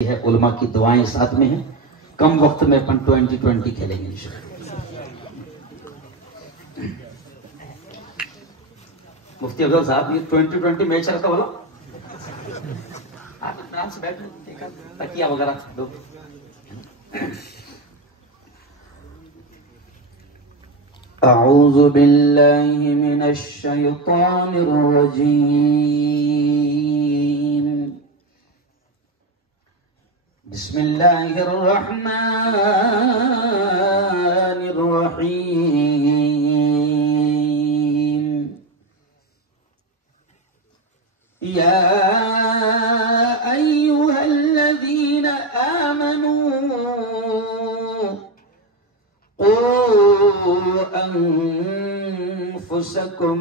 है, उलमा की दुआएं साथ में हैं। कम वक्त में अपन 2020 खेलेंगे इंशाअल्लाह। मुफ्ती अफजल साहब, ये 2020 मैच रखा वाला आप आराम से बैठो, देखा तकिया वगैरह दो। अऊज़ु बिल्लाहि मिनश शैतानिर रजीम। बिस्मिल्लाहिर रहमानिर रहीम। या अय्युहल्लज़ीना आमनू क़ू अन्फुसकुम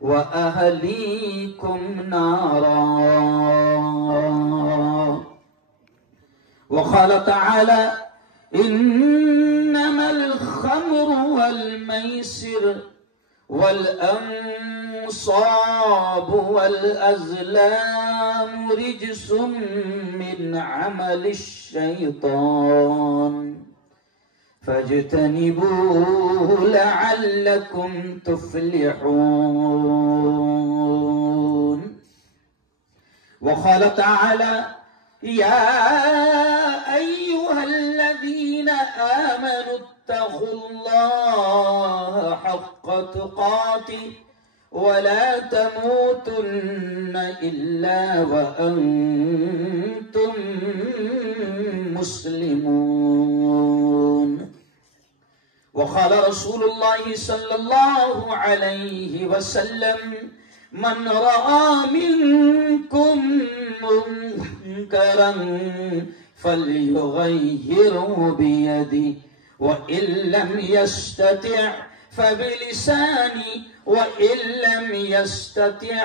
व अहलीकुम नारा। वक़ाल तआला इन्नमल ख़म्रु वल मैसिर वल अंसाबु वल अज़लामु रिज्सुम मिन अमलिश शैतान फज्तनिबूहु लअल्लकुम तुफ्लिहून। वक़ाल तआला या अय्युहल्लज़ीना आमनु इत्तक़ुल्लाह हक़्क़ तुक़ातिह वला तमूतुन्न इल्ला व अंतुम मुस्लिमून। वक़ाल रसूलुल्लाह सल्लल्लाहु अलैहि वसल्लम मन रआ मिनकुम मुनकरन फल्युग़य्यिरहु बियदिही व इल्लम यस्तति' फबिलिसानिही व इल्लम यस्तति'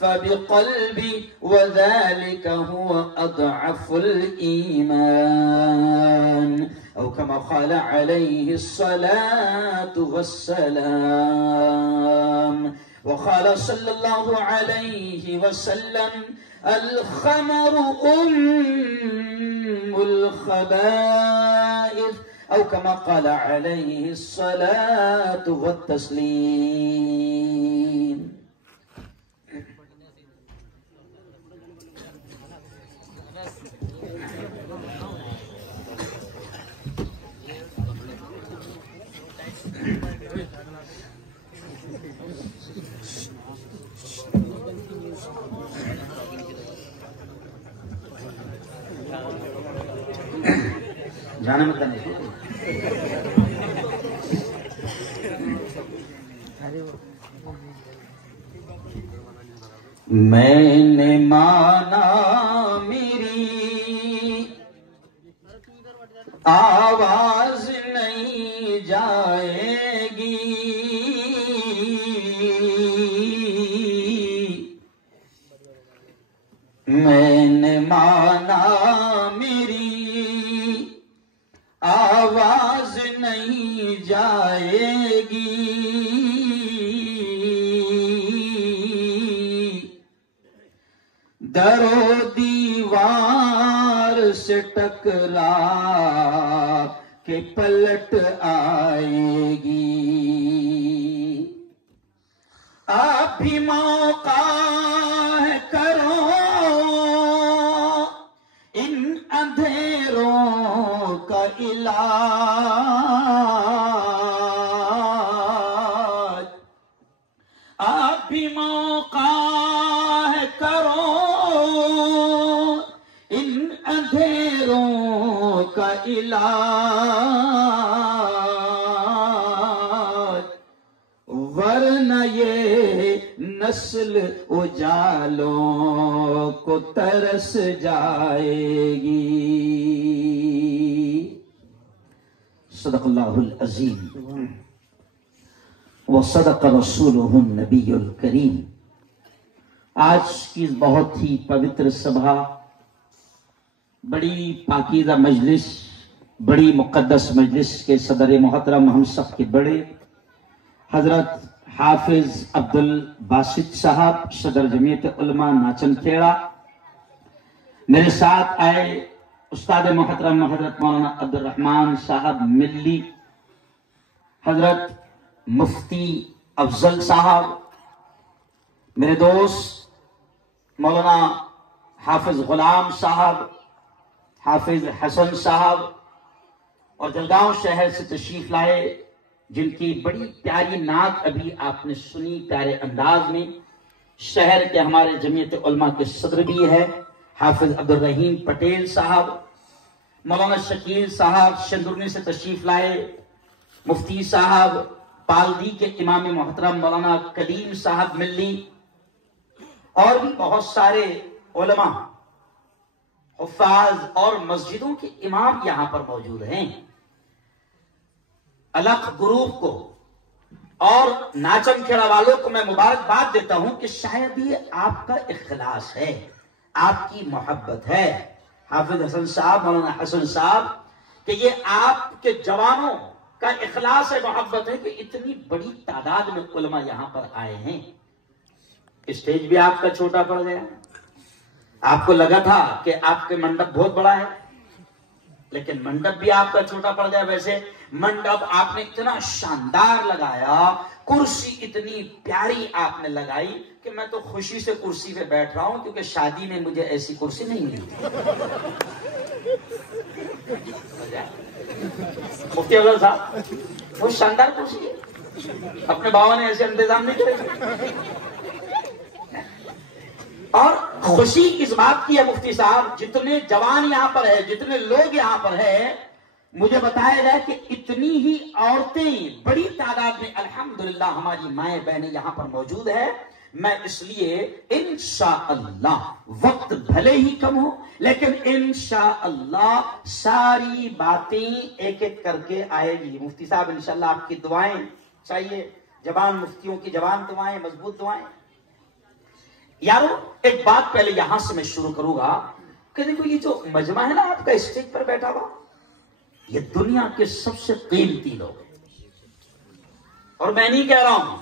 फबिक़ल्बिही व ज़ालिका हुवा अज़अफ़ुल ईमान औ कमा क़ाल अलैहिस्सलातु वस्सलाम। वक़ाल सल्लल्लाहु अलैहि वसल्लम अल ख़मरु उम्मुल ख़बाइस औ कमा क़ाल अलैहिस्सलातु वत्तस्लीम। जाने मत नहीं। मैंने माना मेरी आवाज नहीं जाएगी, मैंने माना मेरी आवाज नहीं जाएगी, दरो दीवार से टकरा के पलट आएगी। आप भी मौका है करो इन अंधेरों का इलाज, आप भी मौका है करो इन अंधेरों का इलाज, वरना ये नस्ल उजालों को तरस जाएगी। सदक़ल्लाहुल अज़ीम व सदक़ रसूलुहुन नबियुल करीम। आज की बहुत ही पवित्र सभा, बड़ी पाकीज़ा मजलिस, बड़ी मुक़द्दस मजलिस के सदर मोहतरम हम सब के बड़े हजरत हाफिज अब्दुल बासित साहब, सदर जमीयत उलमा नाचन खेड़ा, मेरे साथ आए उस्ताद मोहतरम हजरत मौलाना अब्दुल रहमान साहब मिल्ली, हजरत मुफ्ती अफजल साहब, मेरे दोस्त मौलाना हाफिज गुलाम साहब, हाफिज हसन साहब, और जलगांव शहर से तशरीफ लाए, जिनकी बड़ी प्यारी नात अभी आपने सुनी प्यारे अंदाज में। शहर के हमारे जमीयत उलमा के सदर भी है हाफिज अब्दुल रहीम पटेल साहब, मौलाना शकील साहब शंदुरनी से तशरीफ लाए, मुफ्ती साहब पालदी के इमाम मोहतरम मौलाना कलीम साहब मिल्ली, और भी बहुत सारे उलमा, हुफ्फाज और मस्जिदों के इमाम यहां पर मौजूद हैं। अलग ग्रुप को और नाचन खेड़ा वालों को मैं मुबारकबाद देता हूं कि शायद ये आपका इखलास है, आपकी मोहब्बत है। हाफिज हसन साहब, मौलाना हसन साहब, कि ये आपके जवानों का इखलास है, मोहब्बत है कि इतनी बड़ी तादाद में उलमा यहां पर आए हैं। स्टेज भी आपका छोटा पड़ गया, आपको लगा था कि आपके मंडप बहुत बड़ा है, लेकिन मंडप भी आपका छोटा पड़ गया। वैसे मंडप आपने इतना शानदार लगाया, कुर्सी इतनी प्यारी आपने लगाई कि मैं तो खुशी से कुर्सी पे बैठ रहा हूं, क्योंकि शादी में मुझे ऐसी कुर्सी नहीं मिली। मुफ्ती अफजल साहब, वो शानदार कुर्सी है, अपने बाबा ने ऐसे इंतजाम नहीं करे। और खुशी इस बात की है मुफ्ती साहब, जितने जवान यहां पर है, जितने लोग यहां पर है, मुझे बताया गया कि इतनी ही औरतें बड़ी तादाद में अल्हम्दुलिल्लाह हमारी माएं बहनें यहां पर मौजूद है। मैं इसलिए इंशाअल्लाह, वक्त भले ही कम हो, लेकिन इंशाअल्लाह सारी बातें एक एक करके आएगी। मुफ्ती साहब इंशाअल्लाह आपकी दुआएं चाहिए, जवान मुफ्तियों की जवान दुआएं, मजबूत दुआएं। यारो एक बात पहले यहां से मैं शुरू करूंगा कि देखो, ये जो मजमा है ना आपका स्टेज पर बैठा हुआ, ये दुनिया के सबसे कीमती लोग हैं। और मैं नहीं कह रहा हूं,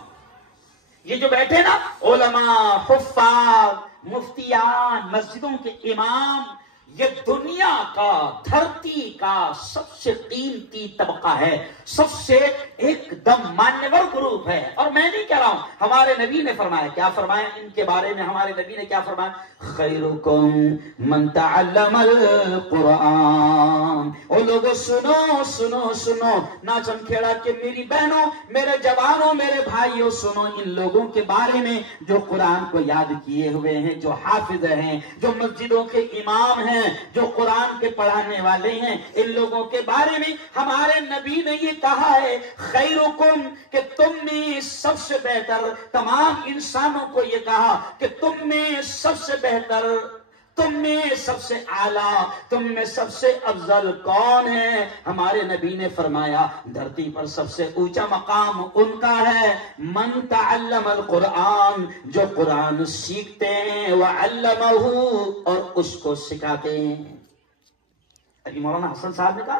ये जो बैठे ना उलमा, हुफ्फाज, मुफ्तियान, मस्जिदों के इमाम, ये दुनिया का, धरती का सबसे कीमती तबका है, सबसे एकदम मान्यवर ग्रुप है। और मैं नहीं कह रहा हूं, हमारे नबी ने फरमाया, क्या फरमाया इनके बारे में, हमारे नबी ने क्या फरमाया, खैरुकुम मन तअल्लमल कुरान। ओ लोगों सुनो सुनो सुनो, नाचन खेड़ा के मेरी बहनों, मेरे जवानों, मेरे भाइयों, सुनो इन लोगों के बारे में जो कुरान को याद किए हुए हैं, जो हाफिज हैं, जो मस्जिदों के इमाम हैं, जो कुरान के पढ़ाने वाले हैं। इन लोगों के बारे में हमारे नबी ने ये कहा है, खैरुकुम, कि तुम में सबसे बेहतर, तमाम इंसानों को ये कहा कि तुम में सबसे बेहतर, तुम में सबसे आला, तुम में सबसे अफजल कौन है? हमारे नबी ने फरमाया, धरती पर सबसे ऊंचा मकाम उनका है, मन तअल्लमल कुरान, जो कुरान सीखते हैं, व अल्लमहु, और उसको सिखाते हैं। अभी मौलाना हसन साहब ने कहा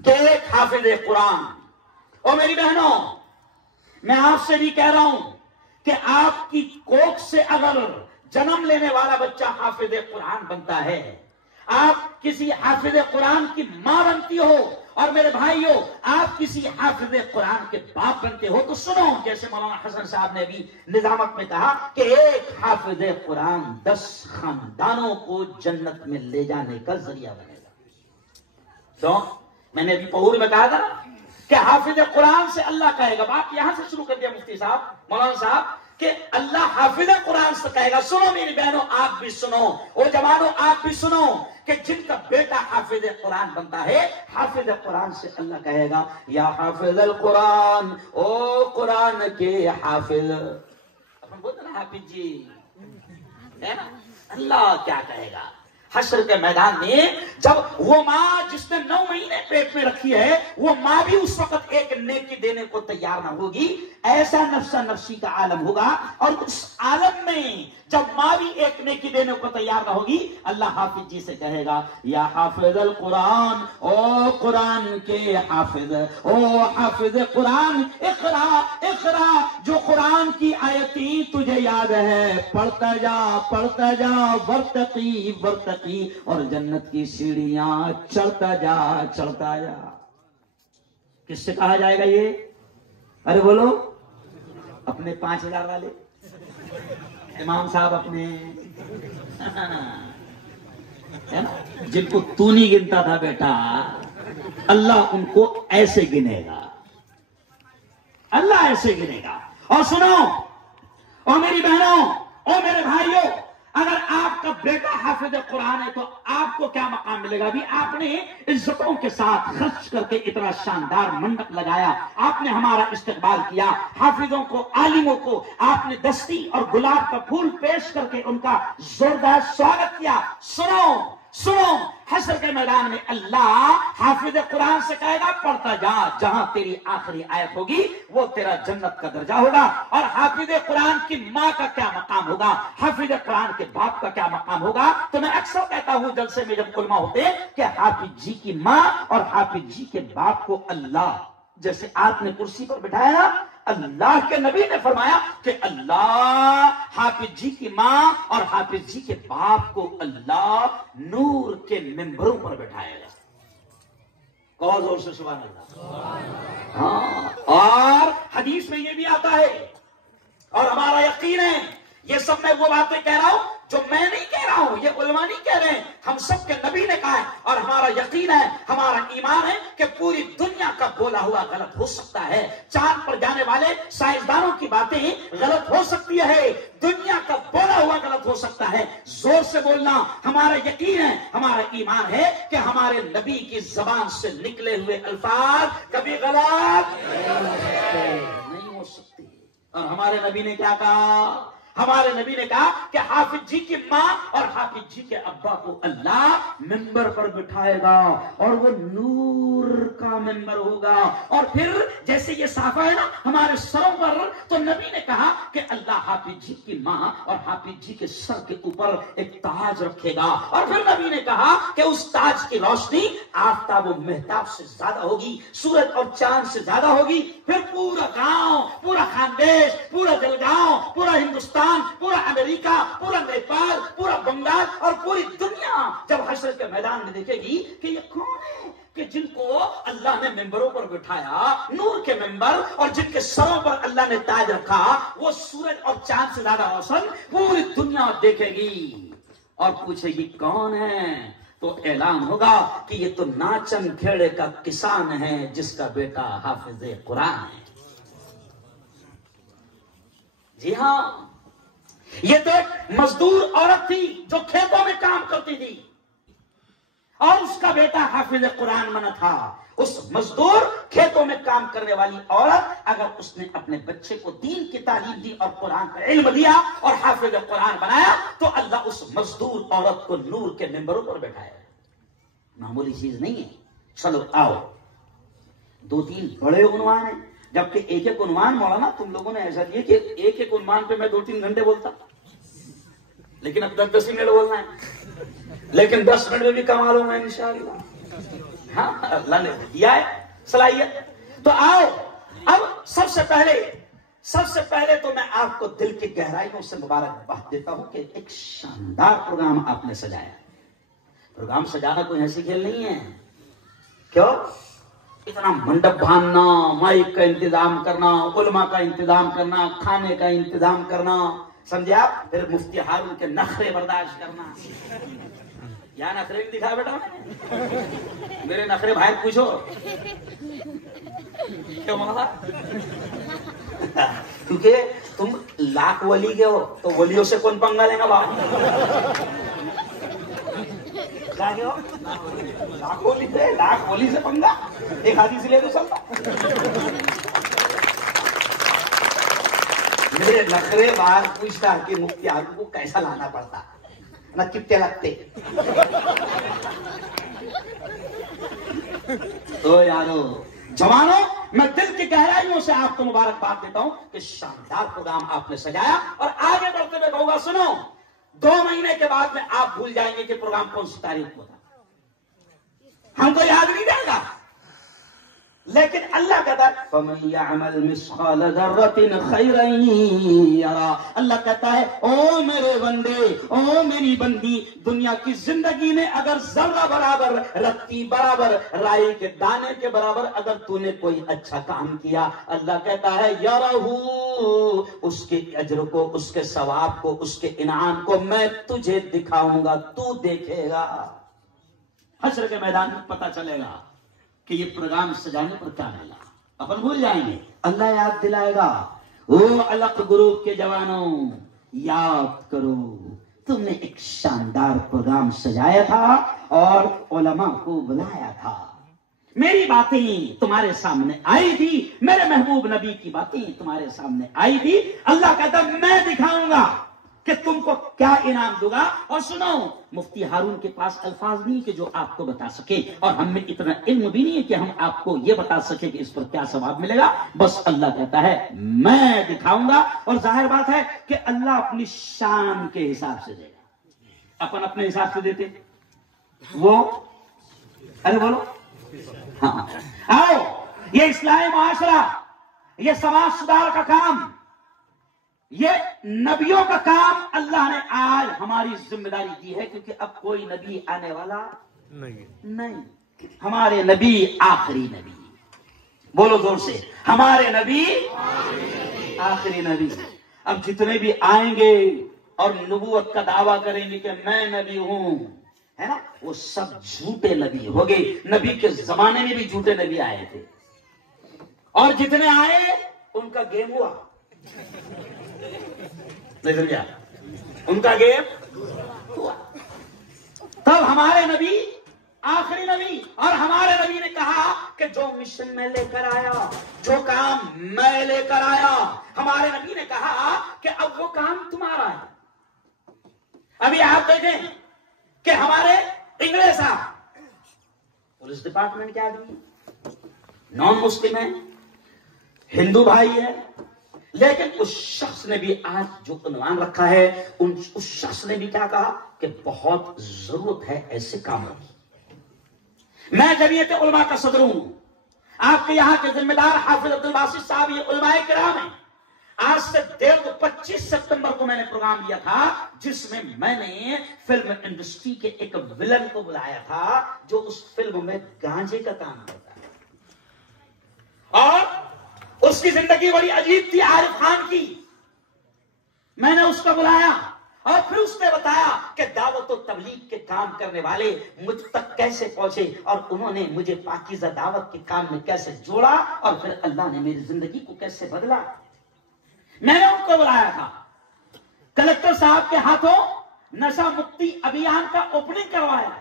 कि एक हाफिज कुरान। और मेरी बहनों, मैं आपसे भी कह रहा हूं कि आपकी कोख से अगर जन्म लेने वाला बच्चा हाफिज कुरान बनता है, आप किसी हाफिज कुरान की मां बनती हो, और मेरे भाइयों आप किसी हाफिज कुरान के बाप बनते हो, तो सुनो, जैसे मौलाना हसन साहब ने भी निजामत में कहा कि एक हाफिज कुरान 10 खानदानों को जन्नत में ले जाने का जरिया बनेगा। तो मैंने अभी पहूर में कहा था कि हाफिज कुरान से अल्लाह कहेगा, बात यहां से शुरू कर दिया मुफ्ती साहब, मौलाना साहब, कि अल्लाह हाफिज कुरान से कहेगा। सुनो मेरी बहनों, आप भी सुनो, ओ जवानों आप भी सुनो, कि जिनका बेटा हाफिज कुरान बनता है, हाफिज कुरान से अल्लाह कहेगा, या हाफिज कुरान, ओ कुरान के हाफिज। अपन बोलते ना हाफिज जी, है ना? अल्लाह क्या कहेगा हश्र के मैदान में, जब वो माँ जिसने 9 महीने पेट में रखी है, वो माँ भी उस वक्त एक नेकी देने को तैयार ना होगी। ऐसा नफ्सा नफ्सी का आलम होगा, और उस आलम में जब माँ भी एक नेकी देने को तैयार ना होगी, अल्लाह हाफिज जी से कहेगा, या हाफिज अल कुरान, ओ कुरान के हाफिज, ओ हाफिज कुरान, इकरा इकरा, जो कुरान की आयती तुझे याद है पढ़ता जा, वर्तकी वर्तकी, और जन्नत की सीढ़ियां चढ़ता जा। किससे कहा जाएगा ये? अरे बोलो, अपने 5000 वाले इमाम साहब अपने, है ना, जिनको तू नहीं गिनता था बेटा, अल्लाह उनको ऐसे गिनेगा, अल्लाह ऐसे गिनेगा। और सुनो, और मेरी बहनों, और मेरे भाइयों, अगर आपका बेटा हाफिज कुरान है तो आपको क्या मकाम मिलेगा? अभी आपने इज्जतों के साथ खर्च करके इतना शानदार मंडप लगाया, आपने हमारा इस्तकबाल किया, हाफिजों को, आलिमों को आपने दस्ती और गुलाब का फूल पेश करके उनका जोरदार स्वागत किया। सुनो सुनो, हश्र के मैदान में अल्लाह हाफिज कुरान से कहेगा पढ़ता जा, जहां तेरी आखिरी आयत होगी वो तेरा जन्नत का दर्जा होगा। और हाफिज कुरान की माँ का क्या मकाम होगा, हाफिज कुरान के बाप का क्या मकाम होगा? तो मैं अक्सर कहता हूं जलसे में जब उलमा होते कि हाफिज जी की माँ और हाफिज जी के बाप को अल्लाह, जैसे आपने कुर्सी पर बिठाया ना, अल्लाह के नबी ने फरमाया कि अल्लाह हाफिज जी की माँ और हाफिज जी के बाप को अल्लाह नूर के मिंबरों पर बैठाएगा। कहो जोर से सुभान अल्लाह। हाँ, और हदीस में ये भी आता है, और हमारा यकीन है, ये सब मैं वो बातें कह रहा हूं जो मैं नहीं कह रहा हूं, ये उलमा नहीं कह रहे हैं, हम सब के नबी ने कहा है, और हमारा यकीन है, हमारा ईमान है कि पूरी दुनिया का बोला हुआ गलत हो सकता है। चांद पर जाने वाले साइंसदानों की बातें गलत हो सकती है, दुनिया का बोला हुआ गलत हो सकता है। जोर से बोलना, हमारा यकीन है, हमारा ईमान है कि हमारे नबी की जबान से निकले हुए अल्फाज कभी गलत नहीं हो सकती। और हमारे नबी ने क्या कहा? हमारे नबी ने कहा कि हाफिज जी की माँ और हाफिज जी के अब्बा को अल्लाह मिंबर पर बिठाएगा, और वो नूर का मिंबर होगा। और फिर जैसे ये साफा है ना हमारे सरों पर, तो नबी ने कहा कि अल्लाह हाफिज जी की माँ और हाफिज जी के सर के ऊपर एक ताज रखेगा, और फिर नबी ने कहा कि उस ताज की रोशनी आफताब और मेहताब से ज्यादा होगी, सूरज और चांद से ज्यादा होगी। फिर पूरा गांव, पूरा खानदेश, पूरा जलगांव, पूरा हिंदुस्तान, पूरा अमेरिका, पूरा नेपाल, पूरा बंगाल और पूरी दुनिया जब हश्र के मैदान में देखेगी कि ये कौन है कि जिनको अल्लाह ने मिंबरों पर बिठाया, नूर के मिंबर, और जिनके सरों पर अल्लाह ने ताज रखा, वो सूरज और चांद से ज्यादा रोशन पूरी दुनिया देखेगी और पूछेगी कौन है? तो ऐलान होगा कि ये तो नाचन खेड़े का किसान है जिसका बेटा हाफिज कुरान है। जी हाँ, ये तो एक मजदूर औरत थी जो खेतों में काम करती थी, और उसका बेटा हाफिज कुरान बना था। उस मजदूर खेतों में काम करने वाली औरत अगर उसने अपने बच्चे को दीन की तालीम दी और कुरान का इल्म दिया और हाफिज कुरान बनाया, तो अल्लाह उस मजदूर औरत को नूर के मिंबरों पर बैठाया। मामूली चीज नहीं है। चलो आओ, 2-3 बड़े उन्वान हैं, जबकि एक एक उन्वान मौलाना तुम लोगों ने ऐसा दिया कि एक एक उन्वान पे मैं 2-3 घंटे बोलता, लेकिन अब 10-10 मिनट बोलना है, लेकिन 10 मिनट में भी कमा लूंगा इंशाअल्लाह। हाँ, अल्लाह ने दिया है सलाहियत। तो आओ, अब सबसे पहले तो मैं आपको दिल की गहराइयों से मुबारकबाद देता हूं कि एक शानदार प्रोग्राम आपने सजाया। प्रोग्राम सजाना कोई ऐसी खेल नहीं है। क्यों? इतना मंडप बांधना, माइक का इंतजाम करना, उलमा का इंतजाम करना, खाने का इंतजाम करना, समझे आप? फिर मुफ्ती हारून के नखरे बर्दाश्त करना। यहाँ नखरे भी दिखा बेटा मैंने, मेरे नखरे भाई पूछो क्यों माला? क्योंकि तुम लाख वली के हो, तो वलियों से कौन पंगा लेगा बाप? लाख वली से पंगा, एक हाथी से ले तो चलता। मेरे नखरे बार पूछता कि मुफ्ती हारून को कैसा लाना पड़ता ना, कितने लगते। तो यारो जवानों, मैं दिल की गहराइयों से आपको मुबारकबाद देता हूं कि शानदार प्रोग्राम आपने सजाया। और आगे बढ़ते हुए कहूंगा, सुनो, 2 महीने के बाद में आप भूल जाएंगे कि प्रोग्राम कौन सी तारीख को था, हमको याद नहीं रहेगा। लेकिन अल्लाह कहता है फमन यअमल मिस्काल दर्रतिन खैरन यरा। अल्लाह कहता है ओ मेरे बंदे, ओ मेरी बंदी, दुनिया की जिंदगी में अगर जर्रा बराबर, रत्ती बराबर, राई के दाने के बराबर अगर तूने कोई अच्छा काम किया, अल्लाह कहता है यरहू, उसके अजर को, उसके सवाब को, उसके इनाम को मैं तुझे दिखाऊंगा, तू देखेगा। हश्र के मैदान में पता चलेगा कि ये प्रोग्राम सजाने पर क्या मिला। अपन भूल जाएंगे, अल्लाह याद दिलाएगा। ओ अलग ग्रुप के जवानों, याद करो, तुमने एक शानदार प्रोग्राम सजाया था और उलमा को बुलाया था। मेरी बातें तुम्हारे सामने आई थी, मेरे महबूब नबी की बातें तुम्हारे सामने आई थी। अल्लाह कहता मैं दिखाऊंगा कि तुमको क्या इनाम दूंगा। और सुनो, मुफ्ती हारून के पास अल्फाज नहीं कि जो आपको बता सके, और हम में इतना इल्म भी नहीं है कि हम आपको ये बता सके कि इस पर क्या सवाब मिलेगा। बस अल्लाह कहता है मैं दिखाऊंगा। और जाहिर बात है कि अल्लाह अपनी शान के हिसाब से देगा, अपन अपने हिसाब से देते वो, अरे बोलो हाँ। आओ, ये इस्लामी मुआशरा, ये समाज सुधार का काम, ये नबियों का काम अल्लाह ने आज हमारी जिम्मेदारी दी है, क्योंकि अब कोई नबी आने वाला नहीं। हमारे नबी आखिरी नबी, बोलो जोर से, हमारे नबी आखिरी नबी। अब जितने भी आएंगे और नबूवत का दावा करेंगे कि मैं नबी हूं, है ना, वो सब झूठे नबी हो गए। नबी के जमाने में भी झूठे नबी आए थे, और जितने आए उनका गेम हुआ, नहीं समझा, उनका गेम हुआ। तब हमारे नबी आखिरी नबी, और हमारे नबी ने कहा कि जो मिशन में लेकर आया, जो काम मैं लेकर आया, हमारे नबी ने कहा कि अब वो काम तुम्हारा है। अभी आप देखें कि हमारे इंग्लिश साहब पुलिस डिपार्टमेंट के आदमी, नॉन मुस्लिम है, हिंदू भाई है, लेकिन उस शख्स ने भी आज जो उन्वान रखा है, उस शख्स ने भी क्या कहा कि बहुत जरूरत है ऐसे कामों की। मैं जमीयत उलमा का सदर हूं, आपके यहां के जिम्मेदार हाफिज अब्दुल बासित साहब, ये उलमाए किराम है। आज से 25 सितंबर को मैंने प्रोग्राम लिया था, जिसमें मैंने फिल्म इंडस्ट्री के एक विलन को बुलाया था, जो उस फिल्म में गांजे का काम करता है, और उसकी जिंदगी बड़ी अजीब थी, आरिफ खान की। मैंने उसको बुलाया और फिर उसने बताया कि दावत और तबलीग के काम करने वाले मुझ तक कैसे पहुंचे, और उन्होंने मुझे पाकीज़ा दावत के काम में कैसे जोड़ा, और फिर अल्लाह ने मेरी जिंदगी को कैसे बदला। मैंने उनको बुलाया था, कलेक्टर साहब के हाथों नशा मुक्ति अभियान का ओपनिंग करवाया,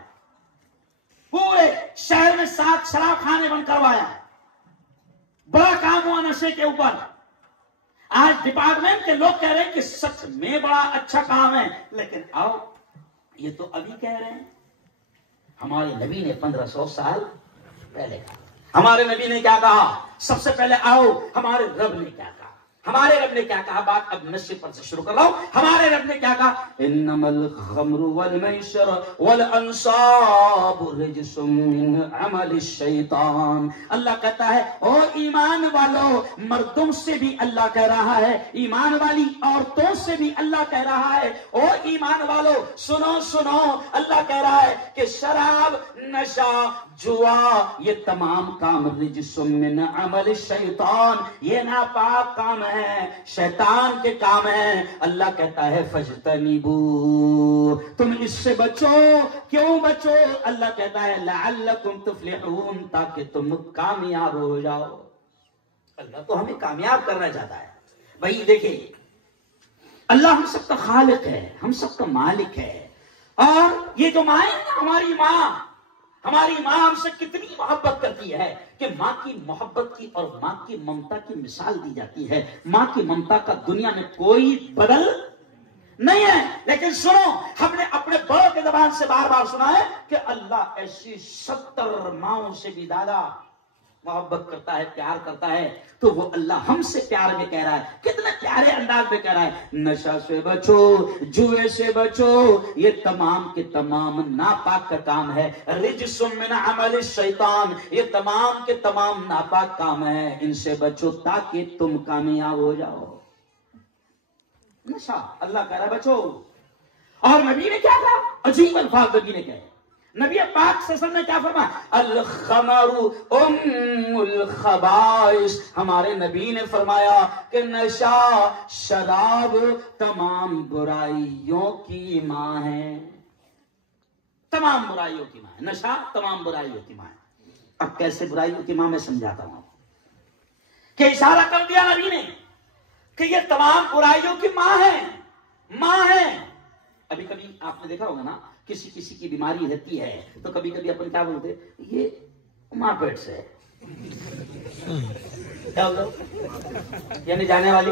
पूरे शहर में 7 शराब खाने बंद करवाया, बड़ा काम हुआ नशे के ऊपर। आज डिपार्टमेंट के लोग कह रहे हैं कि सच में बड़ा अच्छा काम है, लेकिन आओ, ये तो अभी कह रहे हैं, हमारे नबी ने 1500 साल पहले कहा। हमारे नबी ने क्या कहा? सबसे पहले आओ, हमारे रब ने क्या कहा? हमारे रब ने क्या कहा? बात अब नशे पर से शुरू कर रहा हूं। हमारे रब ने क्या कहा? इन्नमल खम्रु वल मैसर वल अंसाबु रिजसुम मिन अमल शैतान। अल्लाह कहता है ओ ईमान वालों, मर्दों से भी अल्लाह कह रहा है, ईमान वाली औरतों से भी अल्लाह कह रहा है, ओ ईमान वालों सुनो सुनो, अल्लाह कह रहा है कि शराब, नशा, जुआ, ये तमाम काम रिजसुम मिन अमल शैतान, ये नापाक काम है, शैतान के काम है। अल्लाह कहता है फजतनिबू, तुम इससे बचो। क्यों बचो? अल्लाह कहता है लअल्लकुम तुफ्लिहून, ताकि तुम कामयाब हो जाओ। अल्लाह तो हमें कामयाब करना चाहता है। भाई देखिए, अल्लाह हम सबका खालिक है, हम सबका मालिक है, और ये जो माँ है, हमारी माँ हमसे कितनी मोहब्बत करती है कि माँ की मोहब्बत की और माँ की ममता की मिसाल दी जाती है। माँ की ममता का दुनिया में कोई बदल नहीं है। लेकिन सुनो, हमने अपने बड़ों के जबान से बार बार सुना है कि अल्लाह ऐसी 70 माओं से भी ज्यादा मोहब्बत करता है, प्यार करता है, तो वो अल्लाह हमसे प्यार में कह रहा है, कितने प्यारे अंदाज में कह रहा है, नशा से बचो, जुए से बचो, ये तमाम के तमाम नापाक का काम है, रिज्सुम मिन अमल शैतान, ये तमाम के तमाम नापाक काम है, इनसे बचो ताकि तुम कामयाब हो जाओ। नशा अल्लाह कह रहा है बचो। और नबी ने क्या कहा, अजीब अल्फाज नबी ने कहे, नबी पाक सल्लल्लाहु अलैहि वसल्लम ने क्या फरमाया, अल खमरु उम्मुल खबाइस, हमारे नबी ने फरमाया कि नशा शराब तमाम बुराइयों की मां है, तमाम बुराइयों की मां है, नशा तमाम बुराइयों की मां है। अब कैसे बुराइयों की मां मैं समझाता हूं कि इशारा कर दिया नबी ने कि ये तमाम बुराइयों की मां है, मां है। अभी कभी आपने देखा होगा ना, किसी किसी की बीमारी रहती है तो कभी कभी अपन क्या बोलते, ये मां पेट से है, क्या बोलते, यानी जाने वाली,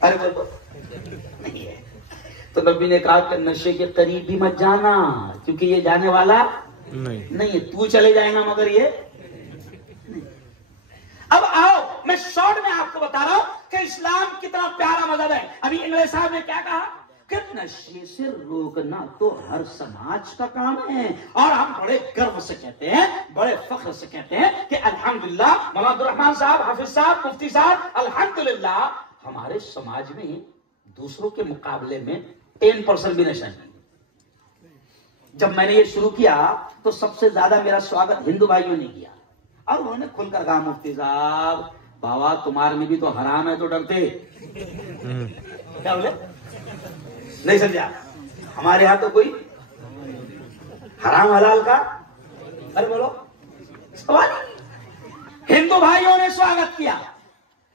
अरे बोलो नहीं है। तो नबी ने कहा कि नशे के करीब भी मत जाना, क्योंकि ये जाने वाला नहीं है, तू चले जाएगा मगर ये नहीं। अब आओ मैं शॉर्ट में आपको बता रहा हूं कि इस्लाम कितना प्यारा मजहब है। अभी इंग्लिश साहब ने क्या कहा कि नशे से रोकना तो हर समाज का काम है, और हम बड़े गर्व से कहते हैं, बड़े फख्र से कहते हैं कि अल्हम्दुलिल्लाह मौलाना अब्दुल रहमान साहब, हाफिज साहब, मुफ्ती साहब, अल्हम्दुलिल्लाह हमारे समाज में दूसरों के मुकाबले में 10% भी नशा नहीं। जब मैंने ये शुरू किया तो सबसे ज्यादा मेरा स्वागत हिंदू भाइयों ने किया, और उन्होंने खुलकर कहा, मुफ्ती साहब बाबा तुम्हारे में भी तो हराम है, तो डरते क्या बोले, नहीं समझा, हमारे यहां तो कोई हराम हलाल का, अरे बोलो सवाल। हिंदू भाइयों ने स्वागत किया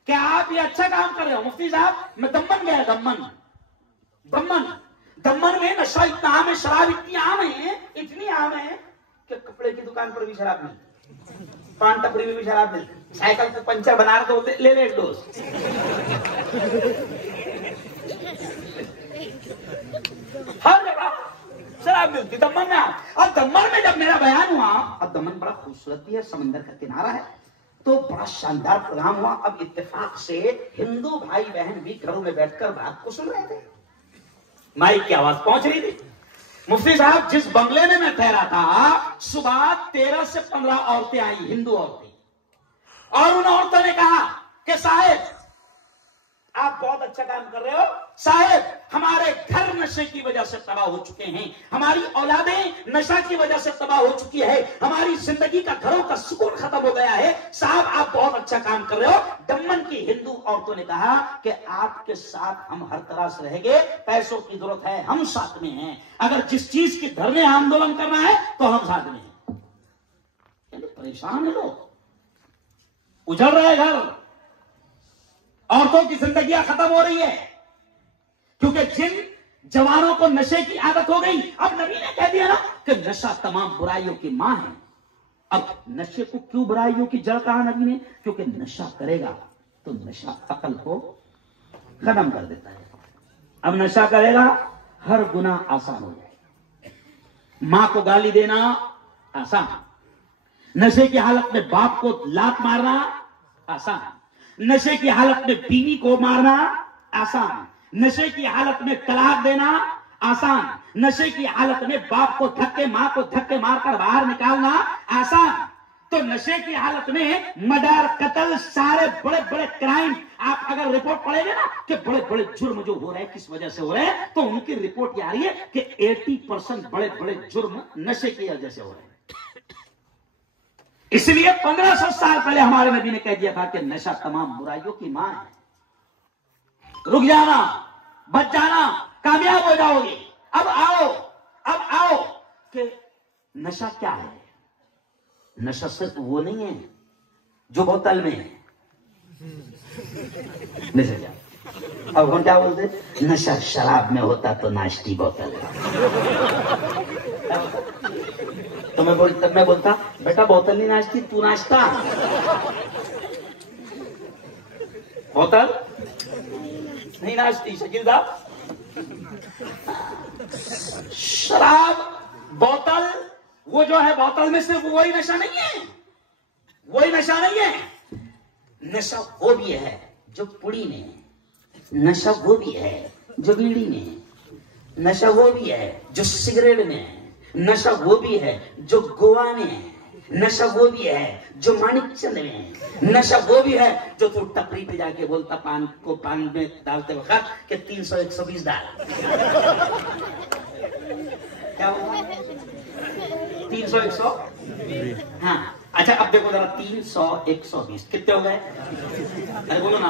कि आप ये अच्छा काम कर रहे हो। मुफ्ती साहब मैं दमन गया, दमन में नशा इतना आम है, शराब इतनी आम है, इतनी आम है कि कपड़े की दुकान पर भी शराब मिलती, पान टपरी में भी शराब मिलती, साइकिल को पंचर बना रहे तो ले ले एक डोज। हर जगह शराब मिलती दमन में। और दमन में जब मेरा बयान हुआ, और दमन बड़ा खूबसूरत भी है, समंदर का किनारा है, तो बड़ा शानदार प्रोग्राम हुआ। अब इत्तेफाक से हिंदू भाई बहन भी घरों में बैठकर बात को सुन रहे थे, माइक की आवाज पहुंच रही थी। मुफ्ती साहब जिस बंगले में मैं ठहरा था, सुबह 13 से 15 औरतें आई, हिंदू औरतें, और उन औरतों ने कहा कि साहेब आप बहुत अच्छा काम कर रहे हो, साहेब हमारे घर नशे की वजह से तबाह हो चुके हैं, हमारी औलादें नशा की वजह से तबाह हो चुकी है, हमारी जिंदगी का, घरों का सुकून खत्म हो गया है, साहब आप बहुत अच्छा काम कर रहे हो। दमन की हिंदू औरतों ने कहा कि आपके साथ हम हर तरह से रहेंगे, पैसों की जरूरत है हम साथ में हैं, अगर जिस चीज की धरने आंदोलन करना है तो हम साथ में हैं। परेशान है लोग, उजड़ रहे घर, औरतों की जिंदगियां खत्म हो रही है, क्योंकि जिन जवानों को नशे की आदत हो गई। अब नबी ने कह दिया ना कि नशा तमाम बुराइयों की मां है। अब नशे को क्यों बुराइयों की जड़ कहा नबी ने, क्योंकि नशा करेगा तो नशा अकल को खत्म कर देता है। अब नशा करेगा हर गुनाह आसान हो जाएगा, मां को गाली देना आसान, नशे की हालत में बाप को लात मारना आसान, नशे की हालत में बीवी को मारना आसान, नशे की हालत में तलाक देना आसान, नशे की हालत में बाप को धक्के, मां को धक्के मारकर बाहर निकालना आसान। तो नशे की हालत में मर्डर, कत्ल, सारे बड़े बड़े क्राइम, आप अगर रिपोर्ट पढ़ेंगे ना कि बड़े बड़े जुर्म जो हो रहे हैं किस वजह से हो रहे हैं, तो उनकी रिपोर्ट ये आ रही है कि 80% बड़े बड़े जुर्म नशे की वजह से हो रहे हैं। इसलिए 1500 साल पहले हमारे नबी ने कह दिया था कि नशा तमाम बुराइयों की मां है। रुक जाना, बच जाना, कामयाब हो जाओगे। अब आओ कि नशा क्या है। नशा सिर्फ वो नहीं है जो बोतल में है, नशा। अब हम क्या बोलते, नशा शराब में होता तो नाश्ती बोतल है। तो मैं बोलता बेटा बोतल नहीं नाश्ती, तू नाश्ता। बोतल नहीं नाश्ती, शकील साहब। शराब बोतल, वो जो है बोतल में सिर्फ वही नशा नहीं है, वही नशा नहीं है। नशा वो भी है जो पुड़ी में है, नशा वो भी है जो बीड़ी में है, नशा वो भी है जो सिगरेट में है, नशा वो भी है जो गोवा में है, नशा वो भी है जो माणिकचंद में है, नशा वो भी है जो तू टपरी पे जाके बोलता पान को पान में डालते वक्त कि 300 120 डाल। क्या बोला? 300 100? हाँ अच्छा, अब देखो जरा 300 120 कितने हो गए? अरे बोलो ना,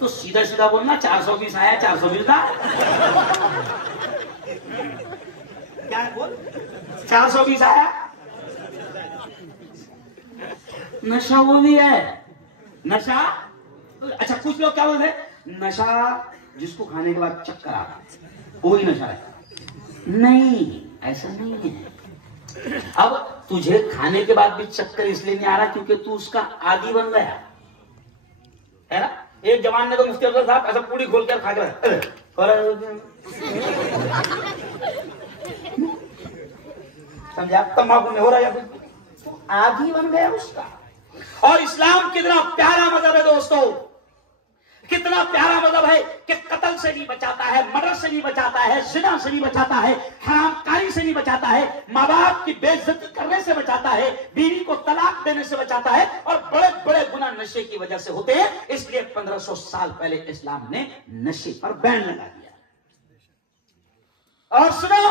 तो सीधा सीधा बोलना 420 आया 420 डाल। क्या है बोल? 420 आया। नशा वो भी है, नशा। अच्छा कुछ लोग क्या बोलते हैं, नशा जिसको खाने के बाद चक्कर आता है वही नशा है। नहीं, ऐसा नहीं है। अब तुझे खाने के बाद भी चक्कर इसलिए नहीं आ रहा क्योंकि तू उसका आदी बन गया है ना। एक जवान ने तो मुफ्ती अफजल साहब ऐसा पूरी खोल कर खा कर समझा, तंबाकू में हो रहा है कुछ, तो आदी बन गया उसका। और इस्लाम कितना प्यारा मजहब है दोस्तों, कितना प्यारा मजहब है कि कत्ल से नहीं बचाता है, मर्डर से नहीं बचाता है, जिना से नहीं बचाता है, हरामकारी से नहीं बचाता है, माँ बाप की बेइज्जती करने से बचाता है, बीवी को तलाक देने से बचाता है, और बड़े बड़े गुनाह नशे की वजह से होते हैं। इसलिए 1500 साल पहले इस्लाम ने नशे पर बैन लगा दिया। और सुनो,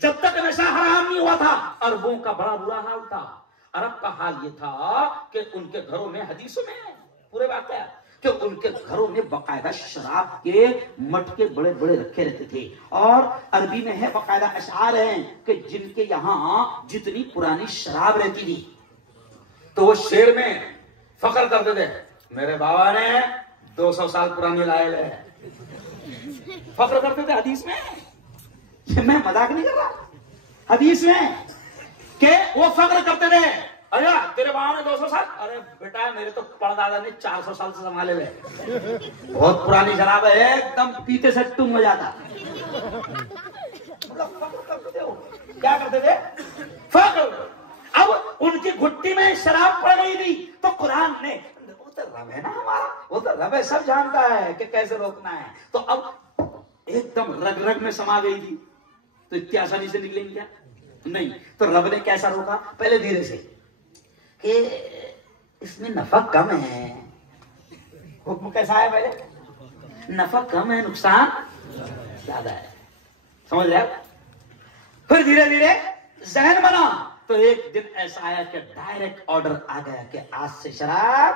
जब तक नशा हराम नहीं हुआ था अरबों का बड़ा बुरा हाल था। अरब का हाल यह था कि उनके घरों में, हदीसों में पूरे बात है कि उनके घरों में बकायदा शराब के मटके बड़े बड़े रखे रहते थे। और अरबी में है, बकायदा अशआर हैं कि जिनके यहाँ जितनी पुरानी शराब रहती थी तो वो शेर में फख्र करते थे, मेरे बाबा ने 200 साल पुरानी लायल है। फख्र करते थे हदीस में, मैं मजाक नहीं कर रहा, हदीस में के वो फख्र करते थे, अरे तेरे बाबा ने 200 साल, अरे बेटा मेरे तो परदादा ने 400 साल से संभाले ले, बहुत पुरानी शराब है, एकदम पीते से तुम हो जाता। क्या करते थे? फख्र। अब उनकी घुट्टी में शराब पड़ गई थी तो कुरान ने, वो तो रब है ना हमारा, वो तो रब है, सब जानता है कि कैसे रोकना है। तो अब एकदम रग रग में समा गई थी तो इतनी आसानी से निकलेंगे क्या? नहीं। तो रब ने कैसा रोका? पहले धीरे से कि इसमें नफा कम है। हुक्म कैसा है? पहले नफा कम है, नुकसान ज्यादा है, समझ रहे? फिर धीरे धीरे जहन बना तो एक दिन ऐसा आया कि डायरेक्ट ऑर्डर आ गया कि आज से शराब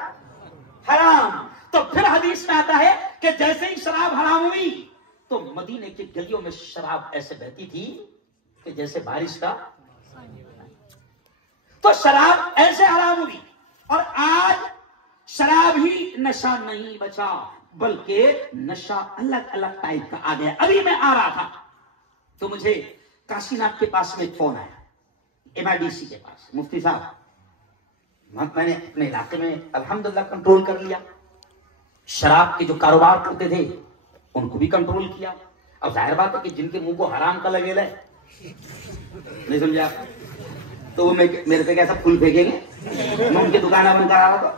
हराम। तो फिर हदीस में आता है कि जैसे ही शराब हराम हुई तो मदीने की गलियों में शराब ऐसे बहती थी कि जैसे बारिश का, तो शराब ऐसे हराम हुई। और आज शराब ही नशा नहीं बचा बल्कि नशा अलग अलग टाइप का आ गया। अभी मैं आ रहा था तो मुझे काशीनाथ के पास में फोन आया, MIDC के पास, मुफ्ती साहब मैंने अपने इलाके में अल्हम्दुलिल्लाह कंट्रोल कर लिया, शराब के जो कारोबार करते थे उनको भी कंट्रोल किया। अब जाहिर बात है कि जिनके मुंह को हराम का लगेला है, नहीं समझे आप, तो वो मेरे पे कैसा फूल फेंकेंगे, मैं उनकी दुकान बंद करा रहा था।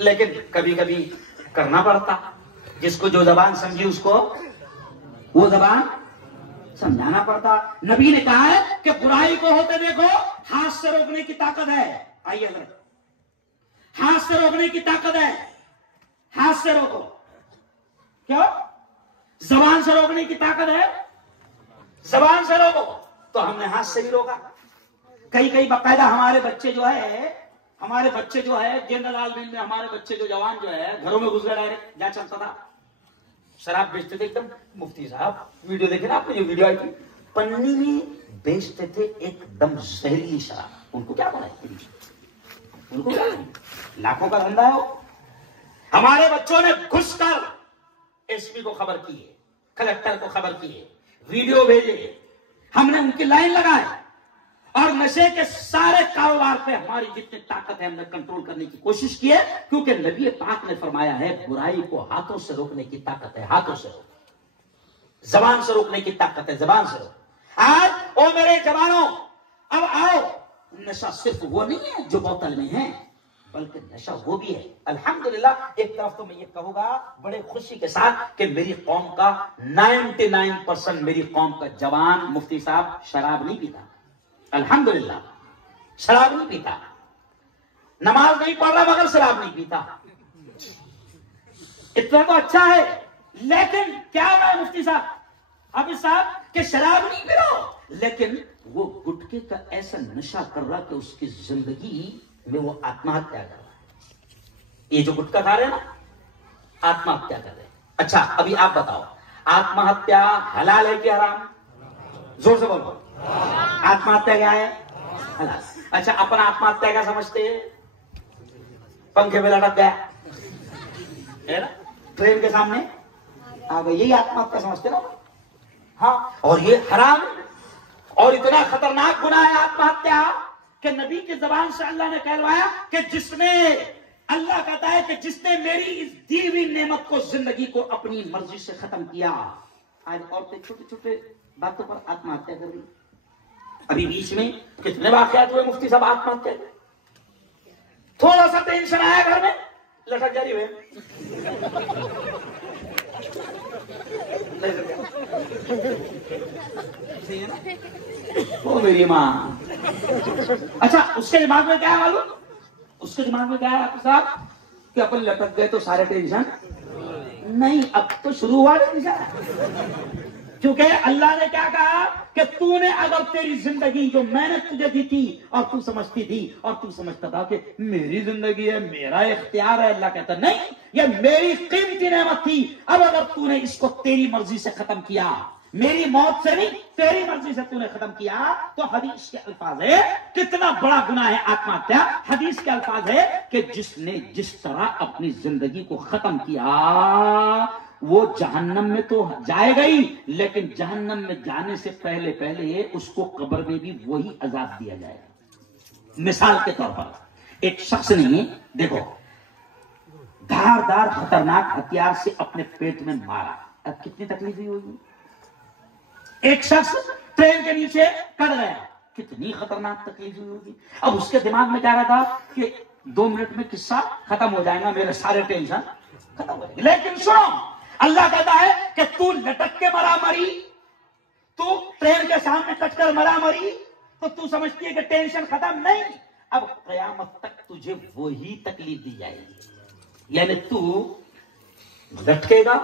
लेकिन कभी कभी करना पड़ता, जिसको जो जबान समझी उसको वो जबान समझाना पड़ता। नबी ने कहा है कि बुराई को होते देखो, हाथ से रोकने की ताकत है। आइए अगर हाथ से रोकने की ताकत है, हाथ से रोको। क्यों? जबान से रोकने की ताकत है, जबान से रोको। तो हमने हाथ से भी रोका। कई कई बाकायदा हमारे बच्चे जो है जनरल में हमारे बच्चे जो जवान जो है घरों में घुस गए डायरेक्ट। क्या चलता था? शराब बेचते थे एकदम, मुफ्ती साहब वीडियो देखे ना आपने, जो वीडियो आई थी, पन्नी में बेचते थे एकदम जहरीली शराब। उनको क्या बोला? उनको क्या, लाखों का धंधा है वो। हमारे बच्चों ने घुसकर SP को खबर की है, कलेक्टर को खबर की है, वीडियो भेजे, हमने उनकी लाइन लगाए और नशे के सारे कारोबार पे हमारी जितनी ताकत है हमने कंट्रोल करने की कोशिश की है। क्योंकि नबी पाक ने फरमाया है बुराई को हाथों से रोकने की ताकत है, हाथों से रोक, जबान से रोकने की ताकत है, जबान से रोक। आज ओ मेरे जवानों, अब आओ नशा सिर्फ वो नहीं है जो बोतल में है, बल्कि नशा वो भी है। अल्हम्दुलिल्लाह एक तरफ तो मैं ये कहूंगा बड़े खुशी के साथ कि मेरी कौम का 99% मेरी कौम का जवान मुफ्ती साहब शराब नहीं पीता, अल्हम्दुलिल्लाह शराब नहीं पीता, नमाज नहीं पढ़ रहा मगर शराब नहीं पीता, इतना तो अच्छा है। लेकिन क्या है मुफ्ती साहब, हाफिज साहब कि शराब नहीं पी रहा, लेकिन वो गुटखे का ऐसा नशा कर रहा कि उसकी जिंदगी में वो आत्महत्या कर रहा है। ये जो गुटखा खा रहे हैं ना, आत्महत्या कर रहे हैं। अच्छा अभी आप बताओ, आत्महत्या हलाल है कि हराम? जोर से बोलो, आत्महत्या क्या है? हलाल। अच्छा अपन आत्महत्या क्या समझते हैं? पंखे में लटक गया है ना, ट्रेन के सामने आ गई, यही आत्महत्या समझते ना। हाँ, और ये हराम और इतना खतरनाक गुनाह है आत्महत्या कि नबी की जबान से अल्लाह ने कहलवाया कि जिसने, अल्लाह कहता है कि जिसने मेरी इस दी हुई नेमत को, जिंदगी को अपनी मर्जी से खत्म किया। आज औरतें छोटे छोटे बातों पर आत्महत्या कर रही। अभी बीच में कितने वाकयात हुए मुफ्ती साहब आत्महत्या के, थोड़ा सा टेंशन आया घर में, लटक जा रही है। ओ मेरी माँ। अच्छा उसके दिमाग में क्या है मालूम? उसके दिमाग में क्या है आपके साहब कि अपन लटक गए तो सारे टेंशन नहीं, अब तो शुरू हुआ टेंशन। क्योंकि अल्लाह ने क्या कहा कि तूने अगर तेरी जिंदगी जो मैंने तुझे दी थी और तू समझती थी और तू समझता था कि मेरी जिंदगी है, मेरा इख्तियार है, अल्लाह कहता नहीं, ये मेरी कीमती नेमत थी। अब अगर तूने इसको तेरी मर्जी से खत्म किया, मेरी मौत से नहीं तेरी मर्जी से तूने खत्म किया, तो हदीस के अल्फाज है, कितना बड़ा गुनाह है आत्महत्या। हदीस के अल्फाज है कि जिसने जिस तरह अपनी जिंदगी को खत्म किया वो जहन्नम में तो जाएगा ही, लेकिन जहन्नम में जाने से पहले पहले उसको कब्र में भी वही अजाब दिया जाएगा। मिसाल के तौर पर एक शख्स ने, देखो, धारदार खतरनाक हथियार से अपने पेट में मारा, अब कितनी तकलीफ हुई होगी। एक शख्स ट्रेन के नीचे कट गया, कितनी खतरनाक तकलीफ हुई होगी। अब उसके दिमाग में क्या रहा था कि 2 मिनट में किस्सा खत्म हो जाएगा, मेरे सारे टेंशन खत्म हो जाएंगे। लेकिन सुनो, अल्लाह कहता है कि तू लटक के मरा मरी, तू ट्रेन के सामने कटकर मरा मरी, तो तू समझती है कि टेंशन खत्म नहीं। अब कयामत तक तुझे वही तकलीफ दी जाएगी, यानी तू लटकेगा,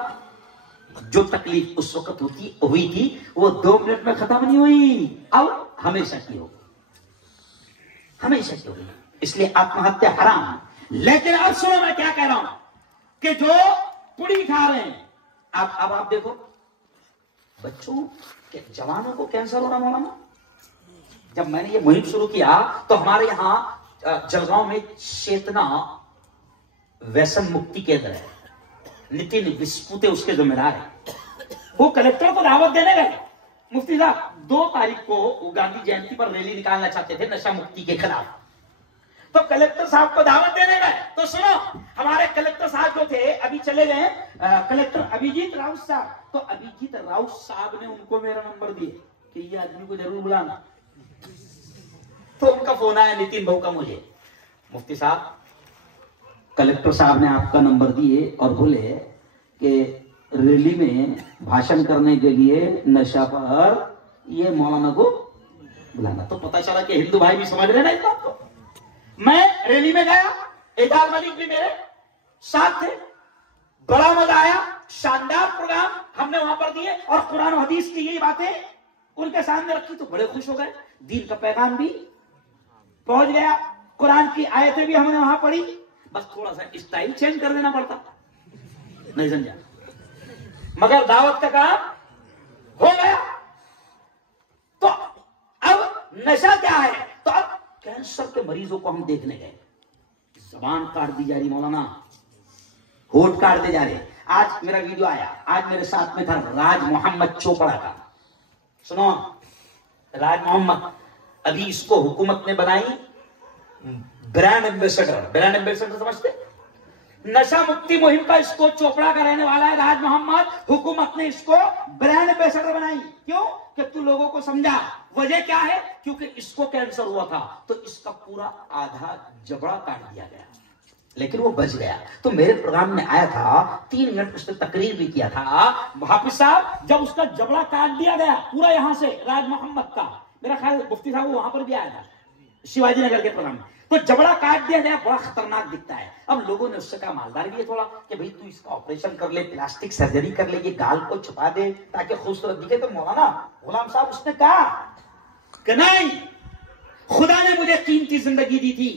जो तकलीफ उस वक्त हुई थी वो 2 मिनट में खत्म नहीं हुई, अब हमेशा की होगी, हमेशा की होगी। इसलिए आत्महत्या हराम। लेकिन अब सुनो मैं क्या कह रहा हूं कि जो पुड़ी खा रहे हैं, अब आप देखो बच्चों के, जवानों को कैंसर हो रहा मौलाना। जब मैंने ये मुहिम शुरू किया तो हमारे यहां जलगांव में चेतना व्यसन मुक्ति केंद्र है, नितिन विस्पुते उसके जिम्मेदार है। वो कलेक्टर को दावत देने गए, मुफ्ती साहब 2 तारीख को वो गांधी जयंती पर रैली निकालना चाहते थे नशा मुक्ति के खिलाफ, तो कलेक्टर साहब को दावत देने गए। तो सुनो, हमारे कलेक्टर साहब जो थे अभी चले गए, कलेक्टर अभिजीत राउत साहब, तो अभिजीत राउत साहब ने उनको मेरा नंबर दिए कि ये आदमी को जरूर बुलाना। तो उनका फोन आया नितिन भाऊ का मुझे, मुफ्ती साहब कलेक्टर साहब ने आपका नंबर दिए और बोले कि रैली में भाषण करने के लिए नशा पर ये मौलाना को बुलाना। तो पता चला कि हिंदू भाई भी समझ रहे ना इस बात को। मैं रैली में गया, एजाज मलिक भी मेरे साथ थे, बड़ा मजा आया, शानदार प्रोग्राम हमने वहां पर दिए और कुरान और हदीस की यही बातें उनके सामने रखी, तो बड़े खुश हो गए। दीन का पैगाम भी पहुंच गया, कुरान की आयतें भी हमने वहां पढ़ी, बस थोड़ा सा स्टाइल चेंज कर देना पड़ता, नहीं समझा, मगर दावत का काम हो गया। तो अब नशा क्या है, तो अब कैंसर के मरीजों को हम देखने गए, जबान काट दी जा रही मौलाना, होठ काट दे जा रहे। आज मेरा वीडियो आया, आज मेरे साथ में था राज मोहम्मद चोपड़ा का। सुनो, राज मोहम्मद, अभी इसको हुकूमत ने बनाई ब्रांड एम्बेसडर। ब्रांड एम्बेसडर समझते? नशा मुक्ति मुहिम का इसको चोपड़ा का रहने वाला है राज मोहम्मद। हुकूमत ने इसको ब्रांड एम्बेसडर बनाई। क्यों? कि तू लोगों को समझा। वजह क्या है? क्योंकि इसको कैंसर हुआ था तो इसका पूरा आधा जबड़ा काट दिया गया, लेकिन वो बच गया। तो मेरे प्रोग्राम में आया था, 3 मिनट उसने तकरीर भी किया था। हाफिज साहब जब उसका जबड़ा काट दिया गया पूरा यहां से राज मोहम्मद का, मेरा ख्याल मुफ्ती साहब वहां पर भी आया था शिवाजी नगर के प्रोग्राम में, तो जबड़ा काट दिया गया, बड़ा खतरनाक दिखता है। अब लोगों ने उससे कहा, मालदार भी है थोड़ा, कि भाई तू इसका ऑपरेशन कर ले, प्लास्टिक सर्जरी कर ले, ये गाल को छुपा दे ताकि खूबसूरत दिखे। तो मौलाना गुलाम साहब उसने कहा कि नहीं, खुदा ने मुझे कीमती जिंदगी दी थी,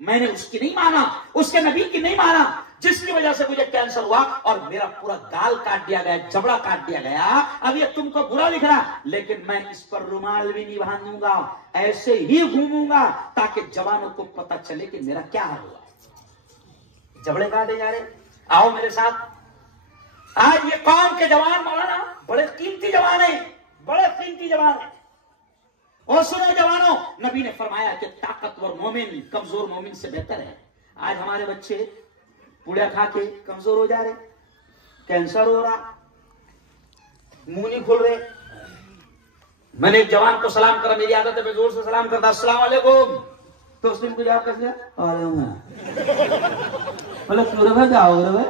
मैंने उसकी नहीं माना, उसके नबी की नहीं माना, जिसकी वजह से मुझे कैंसर हुआ और मेरा पूरा गाल काट दिया गया, जबड़ा काट दिया गया। अब ये तुमको बुरा दिख रहा, लेकिन मैं इस पर रुमाल भी नहीं बांधूंगा, ऐसे ही घूमूंगा ताकि जवानों को पता चले कि मेरा क्या हाल हुआ। जबड़े काटे जा रहे, आओ मेरे साथ। आज ये कौम के जवान मौलाना बड़े कीमती जवान है, बड़े कीमती जवान है। और सुनो जवानों, नबी ने फरमाया कि ताकतवर मोमिन कमजोर मोमिन से बेहतर है। आज हमारे बच्चे पुड़िया खा के कमजोर हो जा रहे, कैंसर हो रहा, मुंह नहीं खोल रहे। मैंने एक जवान को सलाम करा, मेरी आदत है मैं जोर से सलाम करता, अस्सलाम वालेकुम, तो उसने मुझे जवाब कर दिया बोले क्यों रे क्या हो रहा है,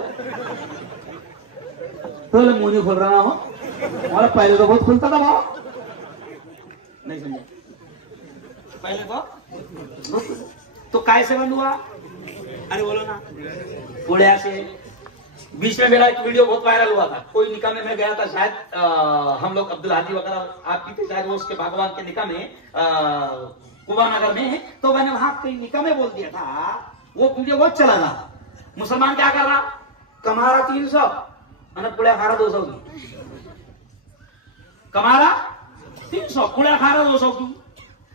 तो मुंह नहीं खोल रहा हो, और पहले तो बहुत खुलता था भाव, नहीं समझा पहले तो काय से बंद हुआ? अरे बोलो ना, पुड़िया से। बीच में मेरा एक वीडियो बहुत वायरल हुआ था, कोई निकाह में मैं गया था, शायद हम लोग अब्दुल हादी वगैरह आप भी थे शायद, वो उसके भगवान के निकाह में कुबा नगर में, तो मैंने वहां कहीं निकाह में बोल दिया था, वो वीडियो बहुत चला था। मुसलमान क्या कर रहा, कमा रहा 300, मैंने पुड़िया खा रहा 200 की, कमा रहा 300, पुड़िया खा रहा 200 की।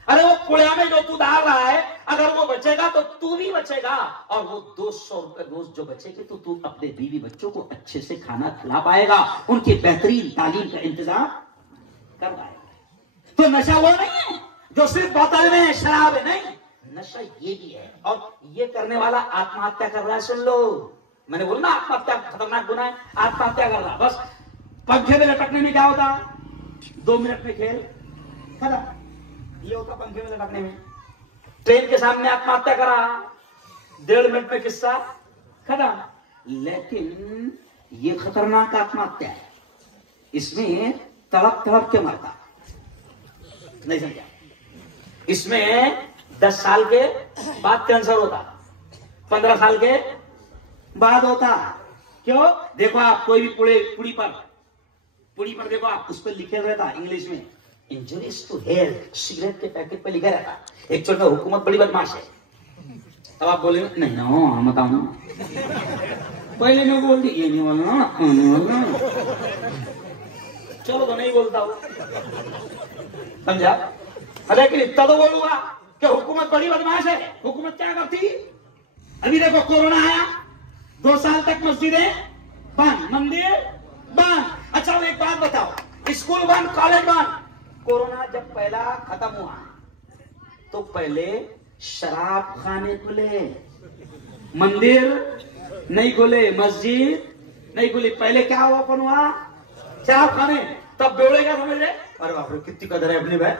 अरे वो पुड़िया में जो तू डाल रहा है, अगर वो बचेगा तो तू भी बचेगा, और वो 200 रुपए रोज जो बचेगी तो तू अपने बीवी बच्चों को अच्छे से खाना खिला पाएगा, उनकी बेहतरीन तालीम का इंतजाम कर पाएगा। तो नशा वो नहीं है जो सिर्फ बोतल में शराब है, नहीं, नशा ये भी है। और ये करने वाला आत्महत्या कर रहा है, सुन लो, मैंने बोला ना आत्महत्या खतरनाक गुनाह है, आत्महत्या कर रहा। बस पंखे में लटकने में क्या होता, 2 मिनट में खेल खत्म, ये होता पंखे में लटकने में। ट्रेन के सामने आत्महत्या करा, 1.5 मिनट में किस्सा खत्म। लेकिन ये खतरनाक आत्महत्या है, इसमें तड़प तड़प के मरता, नहीं समझा? इसमें 10 साल के बाद कैंसर होता, 15 साल के बाद होता। क्यों? देखो आप कोई भी पुड़ी पर देखो आप, उस पर लिखे रहता इंग्लिश में इंजरीज टू हेल्थ, सिगरेट के पैकेट पे लिखा रहता। एक्चुअल में हुकूमत बड़ी बदमाश है। अब आप बोले नहीं ना, हम बताओ ना, पहले मैं बोल दी, ये नहीं बोलना ना, चलो तो नहीं बोलता हूं, समझा? लेकिन इतना तो बोलूंगा कि हुकूमत बड़ी बदमाश है। हुकूमत क्या करती, अभी देखो कोरोना आया, 2 साल तक मस्जिदें बंद, मंदिर बंद। अच्छा एक बात बताओ, स्कूल बंद, कॉलेज बंद। कोरोना जब पहला खत्म हुआ तो पहले शराब खाने खुले, मंदिर नहीं खुले, मस्जिद नहीं खुली। पहले क्या ओपन हुआ, शराब खाने। तब बेवड़े क्या समझ रहे, अरे बाप रे कितनी कदर है अपनी भाई,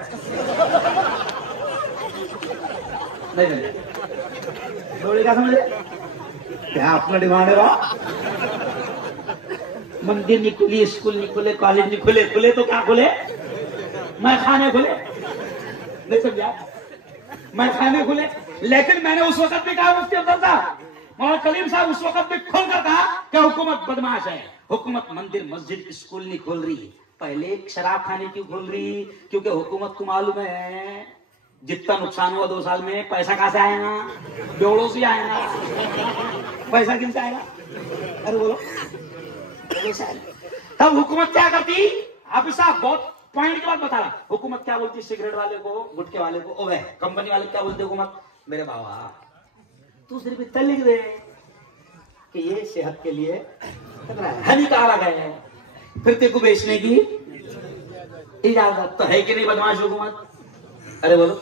नहीं बेवड़े क्या समझ रहे, क्या अपना डिमांड है बा? मंदिर नहीं खुली, स्कूल नहीं खुले, कॉलेज नहीं खुले, खुले तो क्या खुले, मैं खाने खुले, नहीं समझा, मैं खाने खुले। लेकिन मैंने उस वक्त भी कहा, मुफ्ती अफजल साहब, मौलाना कलीम साहब उस वक्त भी खोलकर कहा कि हुकूमत बदमाश है, हुकूमत मंदिर मस्जिद स्कूल नहीं खोल रही। पहले शराब खाने क्यों खोल रही, क्योंकि हुकूमत को मालूम है जितना नुकसान हुआ 2 साल में, पैसा कहां से आएगा, बेवड़ों से आएगा, पैसा किन से आएगा, अरे बोलो। तब हुकूमत क्या करती, आप साहब बहुत पॉइंट की बात बता रहा, हुकूमत क्या बोलती, सिगरेट वाले को, गुटखे वाले को, ओवे कंपनी वाले क्या बोलते हुकूमत, मेरे बाबा तू सिर्फ इतना लिख दे कि ये सेहत के लिए हानिकारक है, फिर तेरे को बेचने की इजाजत तो है कि नहीं बदमाश हुकूमत, अरे बोलो।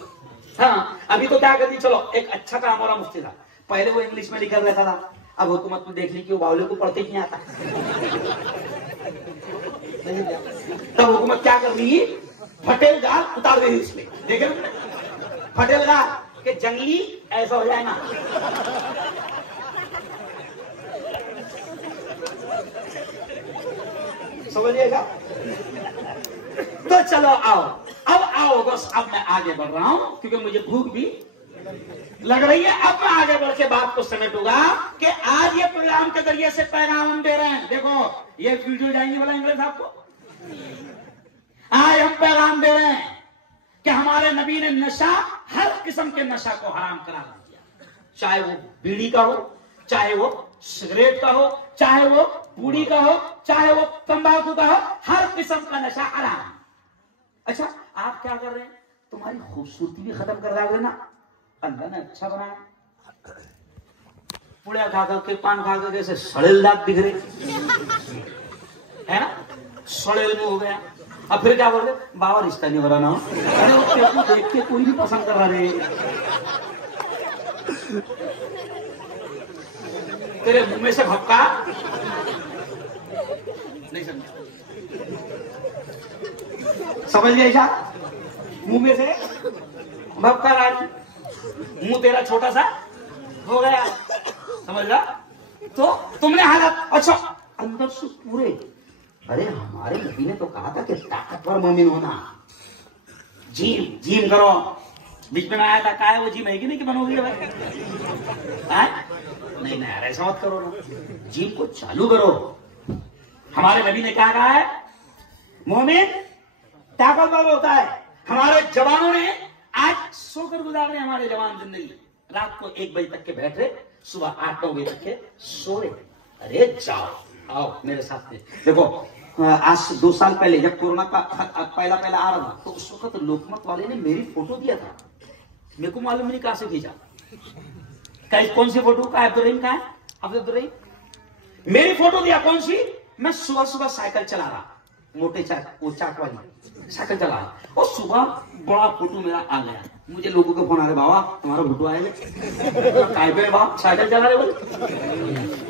हाँ, अभी तो क्या करती, चलो एक अच्छा काम हो रहा मुफ्ती था, पहले वो इंग्लिश में लिखा रहता था, अब हुकूमत ने देख ली कि वो बावले को पढ़ते ही नहीं आता। तब हुकूमत क्या कर रही है, फटेल गाल उतार दे रही उसमें, देख रहे फटेल गाल के जंगली ऐसा हो जाए ना। समझिएगा। तो चलो आओ, अब आओ बस, अब मैं आगे बढ़ रहा हूं क्योंकि मुझे भूख भी लग रही है। अब मैं आगे बढ़ के बात को समेटूंगा कि आज ये प्रोग्राम के जरिए से पैगाम हम दे रहे हैं। देखो ये वीडियो जाएंगे वाला इंग्लिश आपको, आज हम पैगाम दे रहे हैं कि हमारे नबी ने नशा, हर किस्म के नशा को हराम करार दिया, चाहे वो बीड़ी का हो, चाहे वो सिगरेट का हो, चाहे वो पूड़ी का हो, चाहे वो तंबाकू का हो, हर किस्म का नशा हराम। अच्छा आप क्या कर रहे हैं, तुम्हारी खूबसूरती भी खत्म कर डाल रहे ना। अल्लाह ने अच्छा बनाया, पुड़िया खा करके, पान खा करके ऐसे सड़ेल दांत दिख रहे है ना, सड़ेल में हो गया। अब फिर क्या बोल रहे, बाबा रिश्ता नहीं हो रहा ना। अरे देख के कोई नहीं पसंद कर रहा रे, तेरे मुंह में से भपका नहीं समझा, समझ गए क्या, मुंह में से भपका रहा, मुंह तेरा छोटा सा हो गया, समझ रहा। तो तुमने हालत, अच्छा अंदर से पूरे, अरे हमारे नबी ने तो कहा था कि ताकतवर मोमिन होना, जिम जिम करो। बीच में आया था, क्या है वो जिम है कि नहीं कि बनोगी भाई, नहीं नहीं ऐसा मत करो ना, जिम को चालू करो। हमारे नबी ने क्या कहा है, मोमिन ताकतवर होता है। हमारे जवानों ने आज सोकर गुजार रहे, हमारे जवान जिंदगी रात को 1 बजे तक के बैठ रहे, सुबह 8-9 बजे तक के सो रहे। अरे जाओ आओ मेरे साथ में। देखो आज से 2 साल पहले जब कोरोना का पहला आ रहा था, तो उस वक्त लोकमत वाले ने मेरी फोटो दिया था, मेरे को मालूम नहीं कहां से खींचा, कौन सी फोटो का, अब्दुल का है, अब्दुल मेरी फोटो दिया, कौन सी, मैं सुबह सुबह साइकिल चला रहा, मोटे चाक, वो चाक वाली साइकिल चला रहा, और सुबह बड़ा फोटो मेरा आ गया। मुझे लोगों के फोन आ रहे, बाबा तुम्हारा फोटो आएगा, साइकिल चला रहे बोले।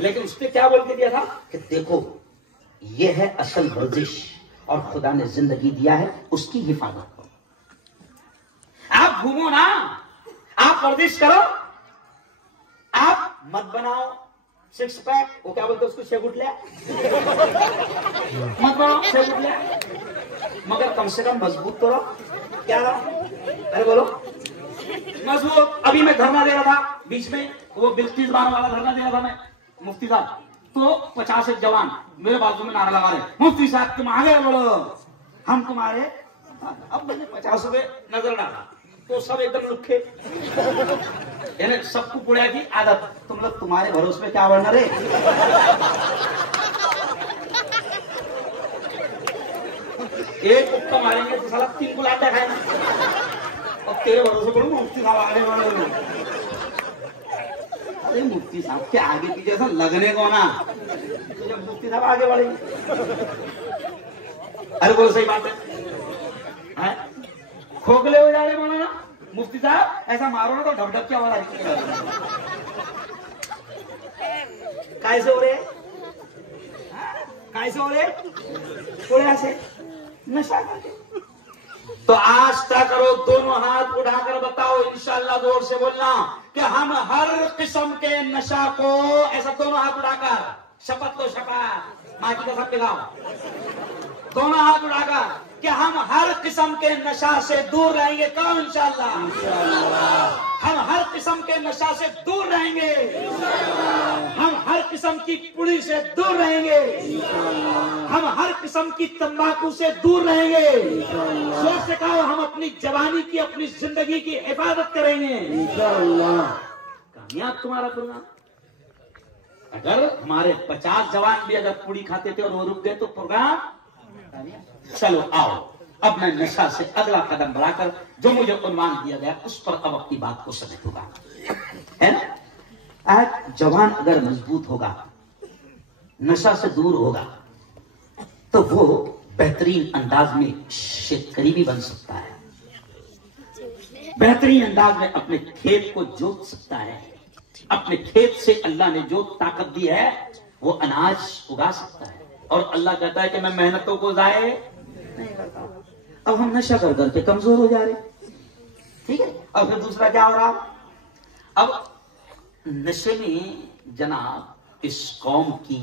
लेकिन उसने क्या बोल के दिया था कि देखो ये है असल वर्जिश, और खुदा ने जिंदगी दिया है, उसकी हिफाजत करो। आप घूमो ना, आप वर्जिश करो, आप मत बनाओ 6 पैक, वो क्या बोलते उसको, शेगुटलिया मत बनाओ, शेगुटलिया, मगर कम से कम मजबूत तो रहो। क्या रहो, अरे बोलो मजबूत। अभी मैं धरना दे रहा था बीच में, वो बिल्किस बानो वाला धरना दे रहा था मैं, मुफ्ती साहब, तो 50 जवान मेरे बाजू में नारा लगा रहे, मुफ्ती साहब तुम आगे बढ़ो, हम तुम्हारे। अब मैंने 50 रुपए नजर डाला तो सब एकदम लुखे, यानी सबको पुड़िया की आदत, तुम लोग तुम्हारे भरोसे में क्या बढ़ना रे। एक कुत्ता मारेंगे तो साला 3 गुलाब खाएंगे, और तेरे भरोसे पड़ू मुफ्ती साहब आगे बढ़ो। अरे मुफ्ती साहब के आगे पीछे ऐसा लगने को ना, तो जब मुफ्ती साहब आगे बढ़ेंगे, अरे बोलो सही बात है, खोखले हो जा रहे बोलो ना, मुफ्ती साहब ऐसा मारो ना तो ढप क्या हो रहा है, कैसे हो रहे, कैसे हो रहे, थोड़े ऐसे नशा करके। तो आज तक करो, दोनों हाथ उठाकर बताओ, इंशाअल्लाह जोर से बोलना कि हम हर किस्म के नशा को, ऐसा दोनों हाथ उठाकर, शपथ तो शपथ, माँ की कसम दिखाओ, दोनों हाथ उठाकर कि हम हर किस्म के नशा से दूर रहेंगे। कौन, इंशाअल्लाह, हम हर किस्म के नशा से दूर रहेंगे, हम हर किस्म की पुड़ी से दूर रहेंगे, हम हर किस्म की तंबाकू से दूर रहेंगे। जोर से कहो, हम अपनी जवानी की, अपनी जिंदगी की हिफाजत करेंगे इंशाअल्लाह। कामयाब तुम्हारा प्रोग्राम। अगर हमारे 50 जवान भी अगर पुड़ी खाते थे और वो रुक गए तो प्रोग्राम। चलो आओ, अब मैं नशा से अगला कदम बढ़ाकर जो मुझे उन्वान दिया गया उस पर अब अपनी बात को समेटूंगा, है ना। आज जवान अगर मजबूत होगा, नशा से दूर होगा, तो वो बेहतरीन अंदाज में शेतकरी भी बन सकता है, बेहतरीन अंदाज में अपने खेत को जोत सकता है, अपने खेत से अल्लाह ने जो ताकत दी है वो अनाज उगा सकता है, और अल्लाह कहता है कि मैं मेहनतों को जाए नहीं करता। अब हम नशा कर करके कमजोर हो जा रहे, ठीक है। और फिर दूसरा क्या हो रहा, अब नशे में जनाब इस कौम की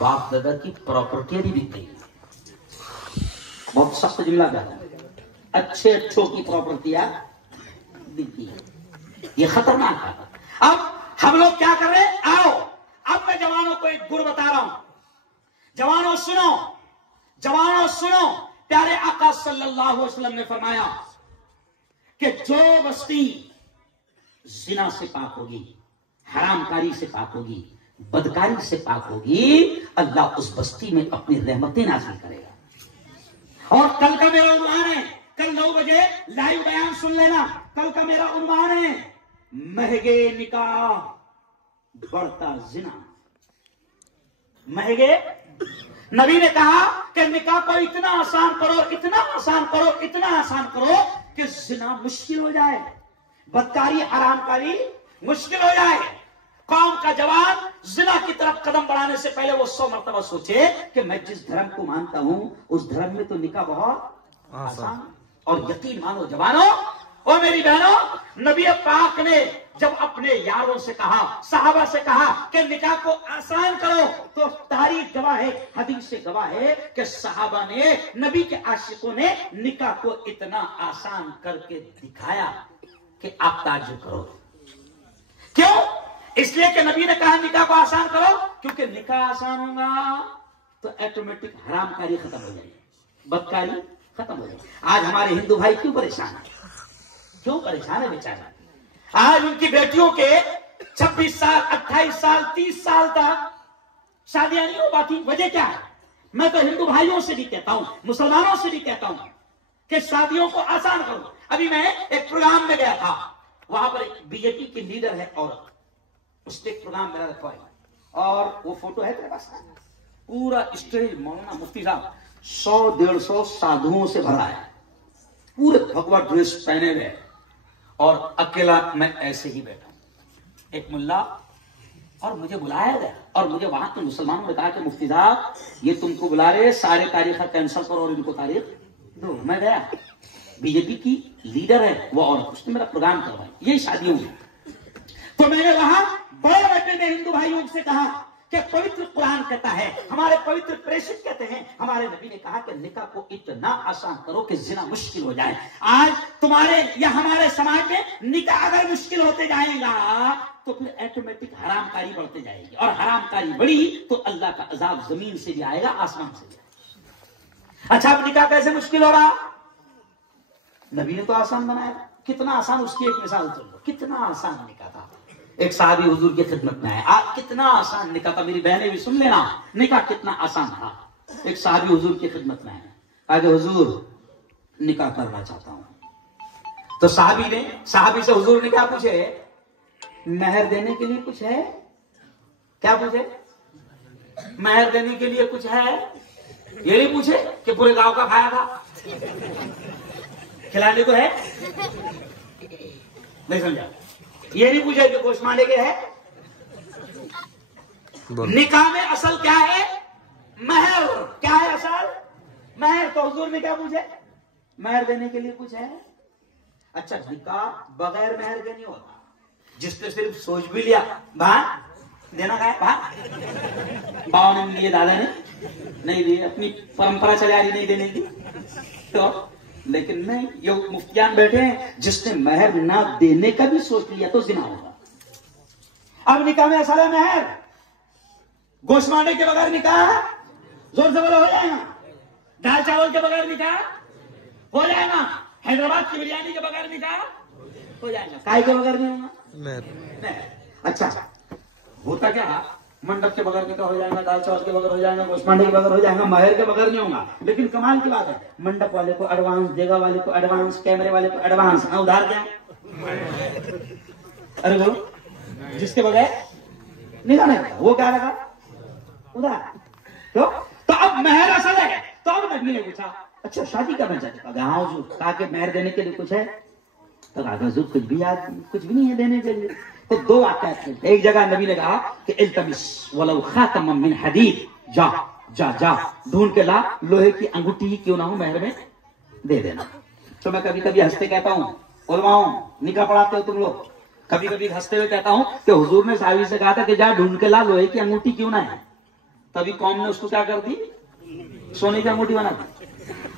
बाप दादा की प्रॉपर्टियां भी बिक गई। बहुत सख्त जुमला क्या है, अच्छे अच्छों की प्रॉपर्टियां बिक गई। ये खतरनाक है। अब हम लोग क्या कर रहे हैं, आओ अब मैं जवानों को एक गुर बता रहा हूं। जवानों सुनो, जवानों सुनो, प्यारे आका सल्लल्लाहु अलैहि वसल्लम ने फरमाया कि जो बस्ती जिना से पाक होगी, हरामकारी से पाक होगी, बदकारी से पाक होगी, अल्लाह उस बस्ती में अपनी रहमतें नाज़िल करेगा। और कल का मेरा उन्वान है, कल 9 बजे लाइव बयान सुन लेना। कल का मेरा उन्वान है, महंगे निकाह बढ़ता जिना। महंगे, नबी ने कहा कि निकाह को इतना आसान करो, इतना आसान करो, इतना आसान करो कि जिना मुश्किल हो जाए, बदकारी हरामकारी मुश्किल हो जाए। कौम का जवान जिना की तरफ कदम बढ़ाने से पहले वो 100 मरतबा सोचे कि मैं जिस धर्म को मानता हूं उस धर्म में तो निकाह बहुत आसान। और यकीन मानो जवानों और मेरी बहनों, नबी पाक ने जब अपने यारों से कहा, सहाबा से कहा कि निकाह को आसान करो, तो तारीख गवाह है, हदीस से गवाह है कि सहाबा ने, नबी के आशिकों ने निकाह को इतना आसान करके दिखाया कि आप ताज्जुब करो। क्यों? इसलिए कि नबी ने कहा निकाह को आसान करो, क्योंकि निकाह आसान होगा तो ऑटोमेटिक हरामकारी खत्म हो जाएगी, बदकारी खत्म हो जाएगी। आज हमारे हिंदू भाई क्यों परेशान है? क्यों परेशान है बेचारा? आज उनकी बेटियों के 26 साल, 28 साल, 30 साल तक शादियां नहीं हो पाती। वजह क्या है? मैं तो हिंदू भाइयों से भी कहता हूं, मुसलमानों से भी कहता हूं कि शादियों को आसान करो। अभी मैं एक प्रोग्राम में गया था, वहां पर एक बीजेपी की लीडर है औरत, उसने एक प्रोग्राम मेरा रखवाया, और वो फोटो है तेरे पास, पूरा स्टेज मौलाना मुफ्ती साहब 100-150 साधुओं से भरा है, पूरे भगवा ड्रेस पहने हुए, और अकेला मैं ऐसे ही बैठा हूं, एक मुल्ला, और मुझे बुलाया गया। और मुझे वहां के मुसलमानों ने कहा कि मुफ्ती साहब ये तुमको बुला रहे, सारे तारीख कैंसिल करो और इनको तारीख दो। मैं गया, बीजेपी की लीडर है वो, और उसने मेरा प्रोग्राम करवाया, यही शादियों में। तो मैंने वहां बड़े बेटे ने हिंदू भाइयों से कहा कि पवित्र कुरान कहता है, हमारे पवित्र प्रेषित कहते हैं, हमारे नबी ने कहा कि निकाह को इतना आसान करो कि जिना मुश्किल हो जाए। आज तुम्हारे या हमारे समाज में निकाह अगर मुश्किल होते जाएगा तो फिर ऑटोमेटिक हरामकारी बढ़ते जाएगी, और हरामकारी बढ़ी तो अल्लाह का अजाब जमीन से भी आएगा, आसमान से भी आएगा। अच्छा, अब निकाह कैसे मुश्किल हो रहा? नबी ने तो आसान बनाया। कितना आसान, उसकी एक मिसाल सुन लो, कितना आसान निकाह था। एक साहबी हुजूर की खिदमत में आए, आप कितना आसान निकाह था, मेरी बहनें भी सुन लेना, निकाह कितना आसान था। एक साहबी हुजूर की खिदमत में आए, कहा हुजूर निकाह करना चाहता हूं। तो साहबी से हुजूर ने क्या पूछे? मेहर देने के लिए कुछ है? क्या पूछे? मेहर देने के लिए कुछ है? ये नहीं पूछे कि पूरे गांव का खाया था, खिलाने को है? नहीं समझा? ये नहीं पूछे कि गोश्त मांडे के है? निकाह में असल क्या है? महर। क्या है असल? महर। तो हुजूर ने क्या पूछे? महर देने के लिए कुछ है? अच्छा, निकाह बगैर महर के नहीं होता। जिसने सिर्फ सोच भी लिया भा देना का है, बाबा ने लिए, दादा ने नहीं दिए, अपनी परंपरा चली आ रही नहीं देने की, तो लेकिन नहीं, ये मुफ्तियान बैठे हैं, जिसने महर ना देने का भी सोच लिया तो जिना होगा। अब निकाह में असल है महर। गोश्त मांडे के बगैर निकाह जोर से बोलो हो जाएगा। दाल चावल के बगैर निकाह हो जाएगा। हैदराबाद की बिरयानी के बगैर निकाह हो जाएगा। काय के बगैर नहीं होगा? अच्छा, होता क्या? मंडप के बगैर निकाह हो जाएगा, दाल चावल के बगैर हो जाएगा, गोश्त मांडे के बगैर हो जाएगा, महर के बगैर नहीं होगा। लेकिन कमाल की बात है, मंडप वाले को एडवांस, देगा वाले को एडवांस, कैमरे वाले को एडवांस, उधार क्या? अरे बोलो, जिसके बगैर निकाह नहीं, वो क्या लगा? उधार। तो अब महर असल है। तो अब नबी ने पूछा, अच्छा शादी करना चाहते? हाँ हुजूर। कहा कि महर देने के लिए कुछ है? तो कहा हुजूर कुछ भी याद, कुछ भी नहीं है देने के लिए। तो दो वाक़या थे। एक जगह नबी ने कहा कि इल्तमिस वलौ खातम मिन हदीद, जा जा जा ढूंढ के ला, लोहे की अंगूठी ही क्यों ना हो महर में दे देना। तो मैं कभी कभी हंसते कहता हूँ, उलमाओं निकाह पढ़ाते हो तुम लोग, कभी कभी हंसते हुए कहता हूँ कि हुजूर ने साहबी से कहा था कि जा ढूंढ के ला लोहे की अंगूठी क्यों ना है, तभी कौम ने उसको क्या कर दी, सोने की अंगूठी बना दी।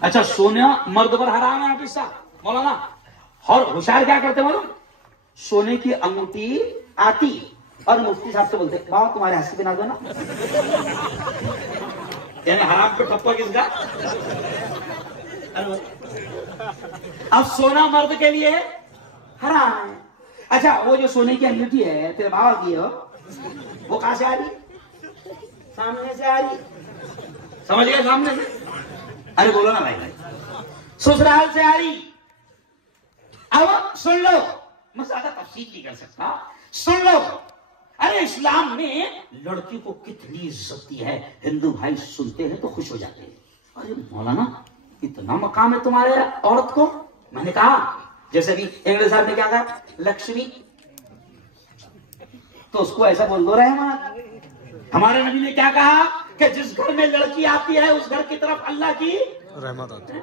अच्छा सोना मर्द पर हराम है हाफिज साहब मौलाना, और होशियार क्या करते मालूम, सोने की अंगूठी आती और मुफ्ती साहब से बोलते बाबा तुम्हारे हाथ से बना दो ना, यानी हराम पे ठप्पा किसका। अब सोना मर्द के लिए हराम है। अच्छा वो जो सोने की अंगूठी है तेरे बाबा की हो, वो कहां से आ रही, सामने से आ रही, समझ गए, सामने से, अरे बोलो ना भाई, ससुराल से आ रही। अब सुन लो, मैं ज्यादा तफसील नहीं कर सकता, सुन लो। अरे इस्लाम में लड़की को कितनी इज्जत दी है, हिंदू भाई सुनते हैं तो खुश हो जाते हैं, अरे मौलाना इतना मकाम है तुम्हारे औरत को। मैंने कहा जैसे भी इंग्लिश साहब ने क्या कहा, लक्ष्मी, तो उसको ऐसा बोल दो रहमान। हमारे नबी ने क्या कहा कि जिस घर में लड़की आती है उस घर की तरफ अल्लाह की रहमत आती है।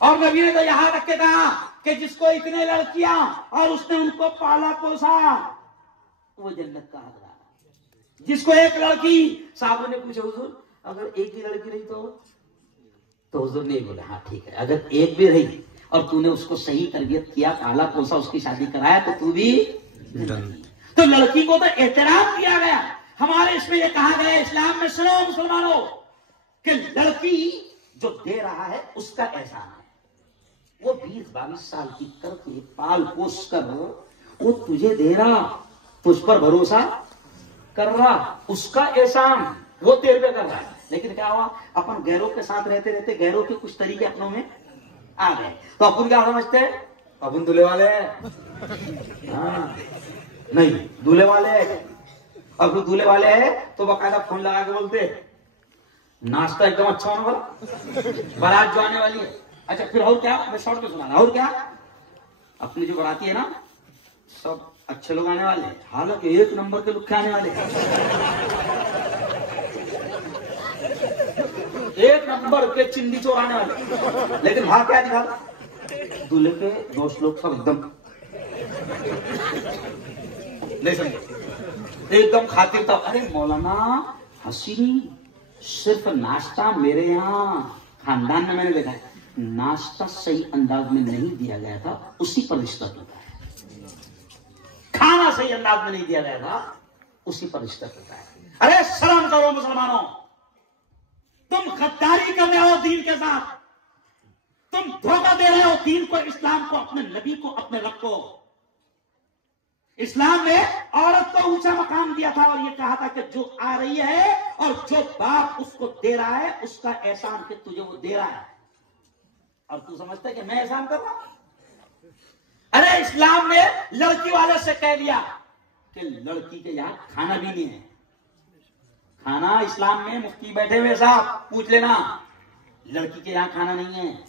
और नबी ने तो यहां रख के कहा कि जिसको इतने लड़कियां और उसने उनको पाला पोसा वो जन्नत का हकदार। जिसको एक लड़की, साहब ने पूछा हुजूर अगर एक ही लड़की रही तो हुजूर ने बोला हाँ ठीक है, अगर एक भी रही और तूने उसको सही तरबियत किया, पाला पोसा, उसकी शादी कराया तो तू भी। तो लड़की को तो एहतराम दिया गया। हमारे इसमें यह कहा गया इस्लाम में, सुनो मुसलमानों, कि लड़की जो दे रहा है उसका एहसान है। वो 20-22 साल की करके पाल पोस कर वो तुझे दे रहा, तुझ पर भरोसा कर रहा, उसका एहसान वो तेरे पे कर रहा है। लेकिन क्या हुआ, अपन गैरों के साथ रहते रहते गैरों के कुछ तरीके अपनों में आ गए, तो अपन क्या समझते हैं, अपन दूल्हे वाले हैं। हाँ, नहीं दूल्हे वाले हैं। अब तो दूल्हे वाले हैं तो बाकायदा फोन लगा के बोलते नाश्ता एकदम अच्छा होने वाला, बारात जो आने वाली है। अच्छा फिर और क्या, मैं शॉर्ट में सुना, और क्या, अपनी जो बाराती है ना सब अच्छे लोग आने वाले हैं, हालांकि एक नंबर के लोग आने वाले हैं, एक नंबर के चिंदी चोर आने वाले। लेकिन वहां क्या दिखा, दूल्हे के दोस्त लोग सब एकदम नहीं समझे, एकदम खातिर था। अरे मौलाना हसीनी, सिर्फ नाश्ता मेरे यहाँ खानदान में मैंने देखा है, नाश्ता सही अंदाज में नहीं दिया गया था, उसी पर रिश्ता टूटा है। खाना सही अंदाज में नहीं दिया गया था, उसी पर रिश्ता टूटा है। अरे शर्म करो मुसलमानों, तुम गद्दारी कर रहे हो दीन के साथ, तुम धोखा दे रहे हो दीन को, इस्लाम को, अपने नबी को, अपने रब को। इस्लाम ने औरत को ऊंचा मकाम दिया था और ये कहा था कि जो आ रही है और जो बाप उसको दे रहा है उसका एहसान कि तुझे वो दे रहा है, और तू समझता है कि मैं एहसान कर रहा हूं। अरे इस्लाम ने लड़की वाले से कह दिया कि लड़की के यहां खाना भी नहीं है। खाना इस्लाम में, मुफ्ती बैठे हुए साहब पूछ लेना, लड़की के यहां खाना नहीं है।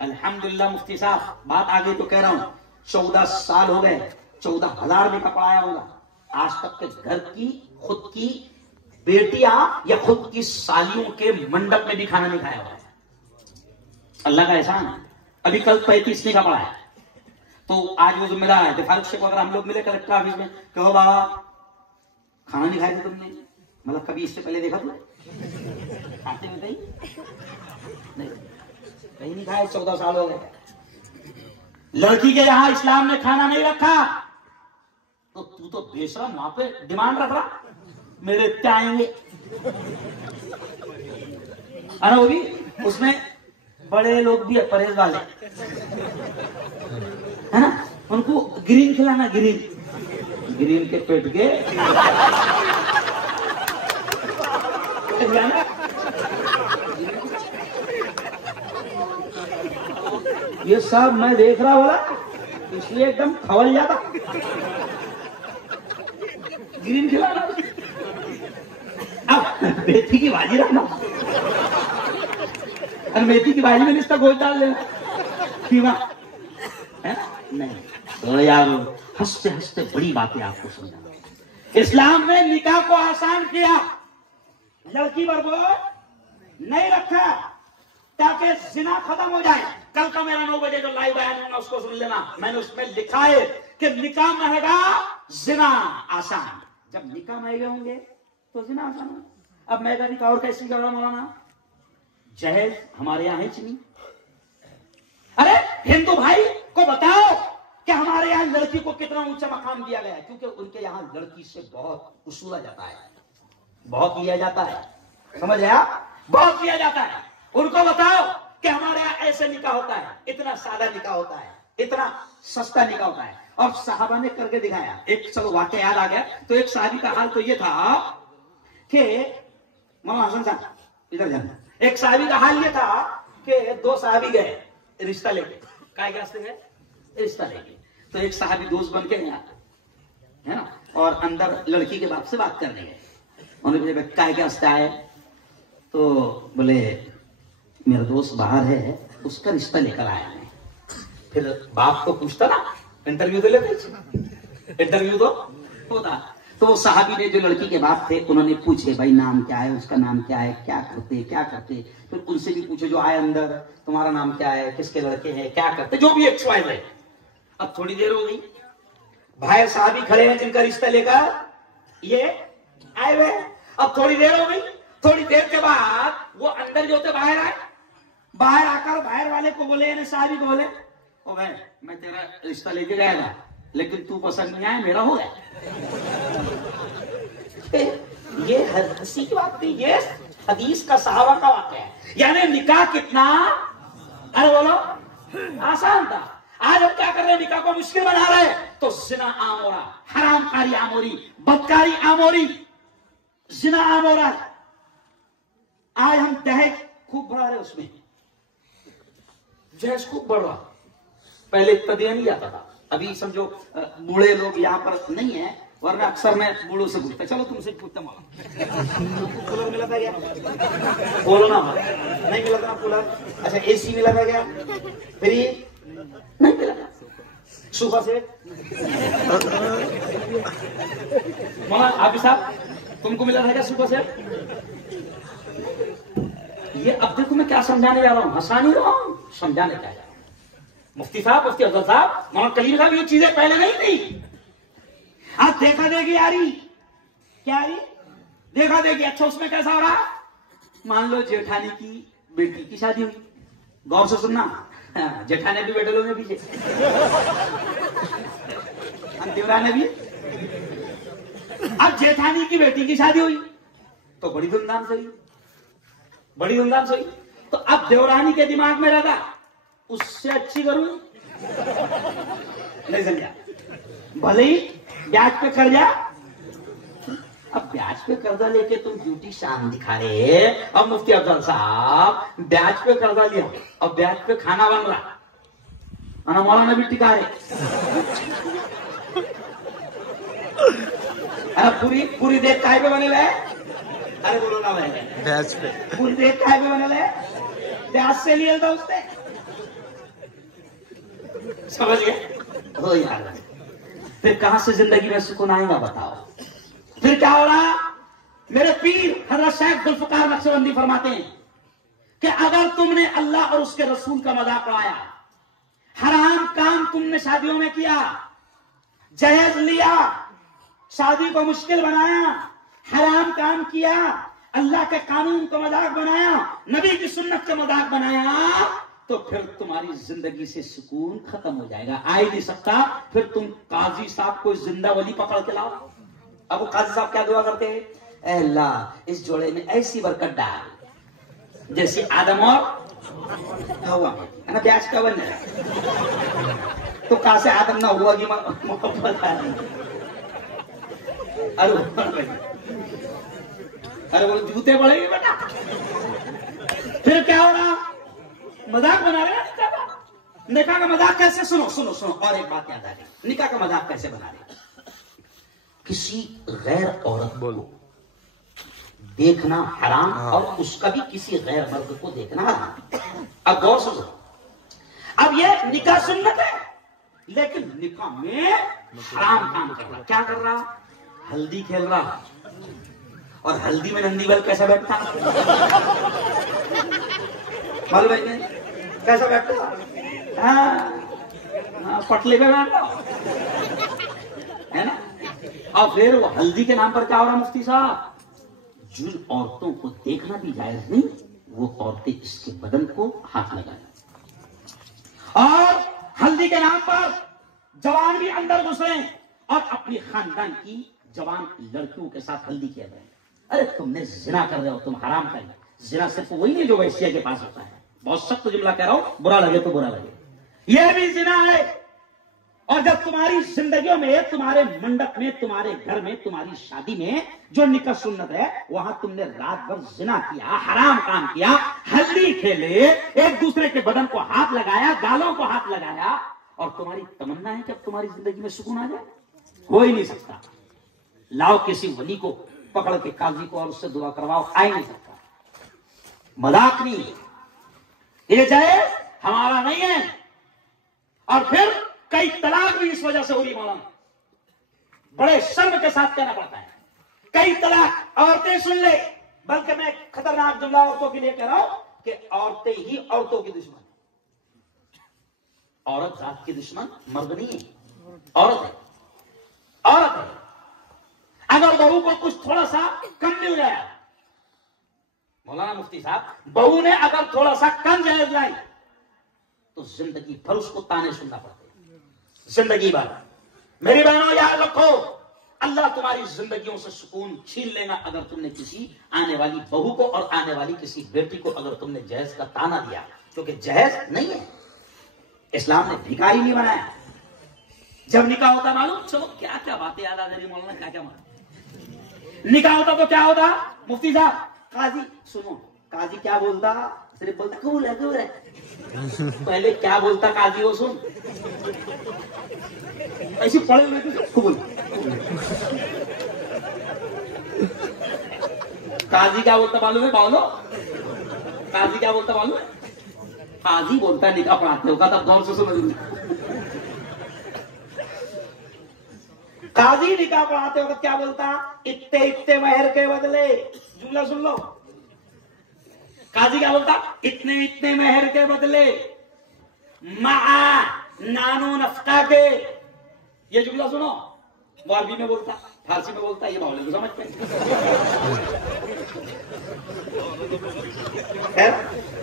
अल्हम्दुलिल्लाह मुफ्ती साहब बात आगे तो कह रहा हूं, 14 साल हो गए, 14,000 में कपड़ा आया होगा, आज तक के घर की खुद की बेटियां या खुद की सालियों के मंडप में भी खाना नहीं खाया हुआ है। अल्लाह का एहसान है। अभी कल 35 का पड़ा है, तो आज वो जिम्मेदार है फारूक शेख वगैरह, हम लोग मिले कलेक्टर ऑफिस में, कहो बाबा खाना नहीं खाया था तुमने, मतलब कभी इससे पहले देखा तुम खाते में कहीं नहीं खाया, 14 साल हो गए। लड़की के यहां इस्लाम ने खाना नहीं रखा तो तू तो बेशरम वहां पे डिमांड रख रहा, मेरे क्या आएंगे। अरे वो भी उसमें बड़े लोग भी है, परहेज वाले है ना, उनको ग्रीन खिलाना, ग्रीन के पेट के ये सब मैं देख रहा बोला, इसलिए एकदम खवल जाता, ग्रीन खिलाना। अब मेथी की भाजी रखना, और मेथी की भाजी में इसका गोश्त डाल देना, कीमा है ना, नहीं, तो यार हंसते हंसते बड़ी बातें आपको समझाना। इस्लाम ने निकाह को आसान किया, लड़की पर बोझ नहीं रखा, ताकि जिना खत्म हो जाए। कल का मेरा 9 बजे जो लाइव बयान होगा उसको सुन लेना। मैंने उसमें लिखा है कि निकाह महंगा, जिना आसान। जब निकाह महंगे होंगे तो जिना आसान होगा। अब महंगा निकाह और कैसे करो मौलाना? जहेज हमारे यहाँ है नहीं। अरे हिंदू भाई को बताओ कि हमारे यहाँ लड़की को कितना ऊंचा मकाम दिया गया है, क्योंकि उनके यहाँ लड़की से बहुत उसूला जाता है, बहुत लिया जाता है। समझ आया? बहुत लिया जाता है। उनको बताओ कि हमारे यहाँ ऐसे निकाह होता है, इतना सादा निकाह होता है, इतना सस्ता निकाह होता है। और साहबा ने करके दिखाया। एक चलो वाकया याद आ गया। तो एक साहबी का हाल तो ये था कि मौलाना हसन साहब इधर जाना। एक साहबी का हाल ये था कि 2 साहबी गए रिश्ता लेके। काय वास्ते गए? रिश्ता लेके। तो एक साहबी दोस्त बन के गया है ना, और अंदर लड़की के बाप से बात करने गए। उन्होंने पूछा काय के वास्ते आए? तो बोले मेरा दोस्त बाहर है, उसका रिश्ता लेकर आया है। फिर बाप को पूछता ना, इंटरव्यू तो लेते, इंटरव्यू तो होता। तो साहबी ने जो लड़की के बाप थे उन्होंने पूछे भाई नाम क्या है, उसका नाम क्या है, क्या करते क्या करते। फिर उनसे भी पूछे जो आए अंदर, तुम्हारा नाम क्या है, किसके लड़के हैं, क्या करते, जो भी XY है। अब थोड़ी देर हो गई, बाहर साहबी खड़े हैं जिनका रिश्ता लेकर ये आए हुए। अब थोड़ी देर हो गई, थोड़ी देर के बाद वो अंदर जो थे बाहर आए। बाहर आकर बाहर वाले को बोले, साहबी को बोले, ओ भाई मैं तेरा रिश्ता लेके जाएगा, लेकिन तू पसंद नहीं आया, मेरा हो गया। ये हंसी की बात नहीं, ये हदीस का सहाबा का वाकया है। यानी निकाह कितना, अरे बोलो, आसान था। आज हम क्या कर रहे हैं? निकाह को मुश्किल बना रहे हैं। तो जिना आम हो रहा, हरामकारी आम हो रही, बदकारी आम हो रही, जिना आम हो रहा है। आज हम दहेज खूब बढ़ा रहे, उसमें दहेज खूब बढ़ रहा। पहले इतना दिया नहीं जाता था। अभी समझो बूढ़े लोग यहाँ पर नहीं है, वरना अक्सर मैं बूढ़ों से पूछता। चलो तुमसे पूछता मौला, कूलर मिला था क्या? बोलो ना, नहीं मिला था कूलर। अच्छा AC मिला था क्या? फ्री नहीं मिला था। सुबह से मौला आप साहब तुमको मिला था क्या सुबह से? ये अब देखो मैं क्या समझाने जा रहा हूँ, हंसा नहीं रहा हूँ, समझाने जा रहा हूँ। मुफ्ती साहब, मुफ्ती अफजल साहब, मौलाना कलीम साहब, ये चीजें पहले नहीं थी। आज देखा देखी आ रही, क्या आ रही? देखा देखी। अच्छा उसमें कैसा हो रहा? मान लो जेठानी की बेटी की शादी हुई, गौर से सुनना, जेठाने भी बैठे लोग हैं पीछे, देवराने भी। अब जेठानी की बेटी की शादी हुई तो बड़ी धूमधाम से हुई, बड़ी धूमधाम से हुई। तो अब देवरानी के दिमाग में रहता उससे अच्छी करूं, नहीं समझा? भले ही ब्याज पे कर्जा, अब ब्याज पे कर्जा लेके तुम ड्यूटी शान दिखा रहे। अब मुफ्ती अफजल साहब ब्याज पे कर्जा लिया और ब्याज पे खाना बन रहा, और मौलाना भी टिका रहे। पूरी देख काय पे बने हुए? अरे बोलो ना भाई, ब्याज पे पूरी देख काय पे बने हुए? ब्याज से लिया था उसने, समझ गए? हो यार, फिर कहां से जिंदगी में सुकून आएगा बताओ? फिर क्या हो रहा? मेरे पीर हजरत शेख जुल्फकार नक्शबंदी फरमाते हैं कि अगर तुमने अल्लाह और उसके रसूल का मजाक उड़ाया, हराम काम तुमने शादियों में किया, जहेज लिया, शादी को मुश्किल बनाया, हराम काम किया, अल्लाह के कानून को मजाक बनाया, नबी की सुन्नत का मजाक बनाया, तो फिर तुम्हारी जिंदगी से सुकून खत्म हो जाएगा, आ ही नहीं सकता। फिर तुम काजी साहब को जिंदा वली पकड़ के लाओ। अब वो काजी साहब क्या दुआ करते हैं? अल्लाह इस जोड़े में ऐसी बरकत डाल जैसी आदम और हवा में, है ना? ब्याज का बन जाए तो कहां से आदम ना हुआ कि मोहब्बत है। अरे वो जूते पड़ेंगे बेटा। फिर क्या हो रहा? मजाक बना रहे हैं निकाह का मजाक कैसे? सुनो सुनो सुनो, और एक बात याद आ गई। निकाह का मजाक कैसे बना रहे? किसी गैर औरत को देखना हराम, और उसका भी किसी गैर मर्द को देखना हराम। अब गौर से सुनो, अब ये निकाह सुन्नत है, लेकिन निकाह में हराम काम कर रहा। क्या कर रहा? हल्दी खेल रहा। और हल्दी में नंदी बैल कैसा बैठता? मालूम है कैसा बैठता? हाँ, पटले पे बैठ रहा है ना। और फिर वो हल्दी के नाम पर क्या हो रहा मुफ्ती साहब? जिन औरतों को देखना भी जायज नहीं, वो औरतें इसके बदन को हाथ लगाए। और हल्दी के नाम पर जवान भी अंदर घुस रहे हैं और अपनी खानदान की जवान लड़कियों के साथ हल्दी खेल रहे हैं। अरे तुमने जिना कर रहे हो, तुम हराम कर रहे हो। जिना सिर्फ वही नहीं जो वैश्या के पास होता है। बहुत सख्त जुमला कह रहा हूं, बुरा लगे तो बुरा लगे, यह भी जिना है। और जब तुम्हारी जिंदगियों में, तुम्हारे मंडप में, तुम्हारे घर में, तुम्हारी शादी में जो निकाह सुन्नत है, वहां तुमने रात भर जिना किया, हराम काम किया, हल्दी खेले, एक दूसरे के बदन को हाथ लगाया, गालों को हाथ लगाया, और तुम्हारी तमन्ना है कि अब तुम्हारी जिंदगी में सुकून आ जाए? हो ही नहीं सकता। लाओ किसी वली को पकड़ के, काजी को, और उससे दुआ करवाओ, आ ही नहीं सकता। मजाक नहीं, ये जायज हमारा नहीं है। और फिर कई तलाक भी इस वजह से हो रही। मौलाना, बड़े शर्म के साथ कहना पड़ता है, कई तलाक औरतें सुन ले। बल्कि मैं खतरनाक जुमला औरतों के लिए कह रहा हूं कि औरतें ही औरतों की दुश्मन है। औरत जात की दुश्मन मर्द नहीं है, औरत है। औरत है। अगर बहू को कुछ थोड़ा सा कम मिल गया, मौलाना मुफ्ती साहब, बहू ने अगर थोड़ा सा कम जायज लाई, तो जिंदगी भर उसको ताने सुनना पड़ता है, जिंदगी भर। मेरी बहनों याद रखो, अल्लाह तुम्हारी जिंदगियों से सुकून छीन लेगा अगर तुमने किसी आने वाली बहू को और आने वाली किसी बेटी को अगर तुमने जहेज का ताना दिया, क्योंकि जहेज नहीं है। इस्लाम ने भिखारी नहीं बनाया। जब निकाह होता, मालूम चलो क्या क्या बातें याद आ जा रही मौलाना, क्या क्या मालूम। निकाह होता तो क्या होता मुफ्ती साहब? काजी सुनो, काजी क्या बोलता? सिर्फ बोलता कबूल है, कबूल है। पहले क्या बोलता काजी, वो सुन, ऐसे पढ़े हुए कबूल। काजी क्या बोलता मालूम है? बोलो, काजी क्या बोलता मालूम है? काजी बोलता है निकाह पढ़ाते होगा, तब गौर से समझ। काजी निकाह पढ़ाते वक्त क्या बोलता? इतने इतने महर के बदले, जुमला सुन लो। काजी क्या बोलता? इतने इतने महर के बदले मा नानो नफका के। ये जुमला सुनो, वो अरबी में बोलता, फारसी में बोलता, ये मामले को समझ पाए।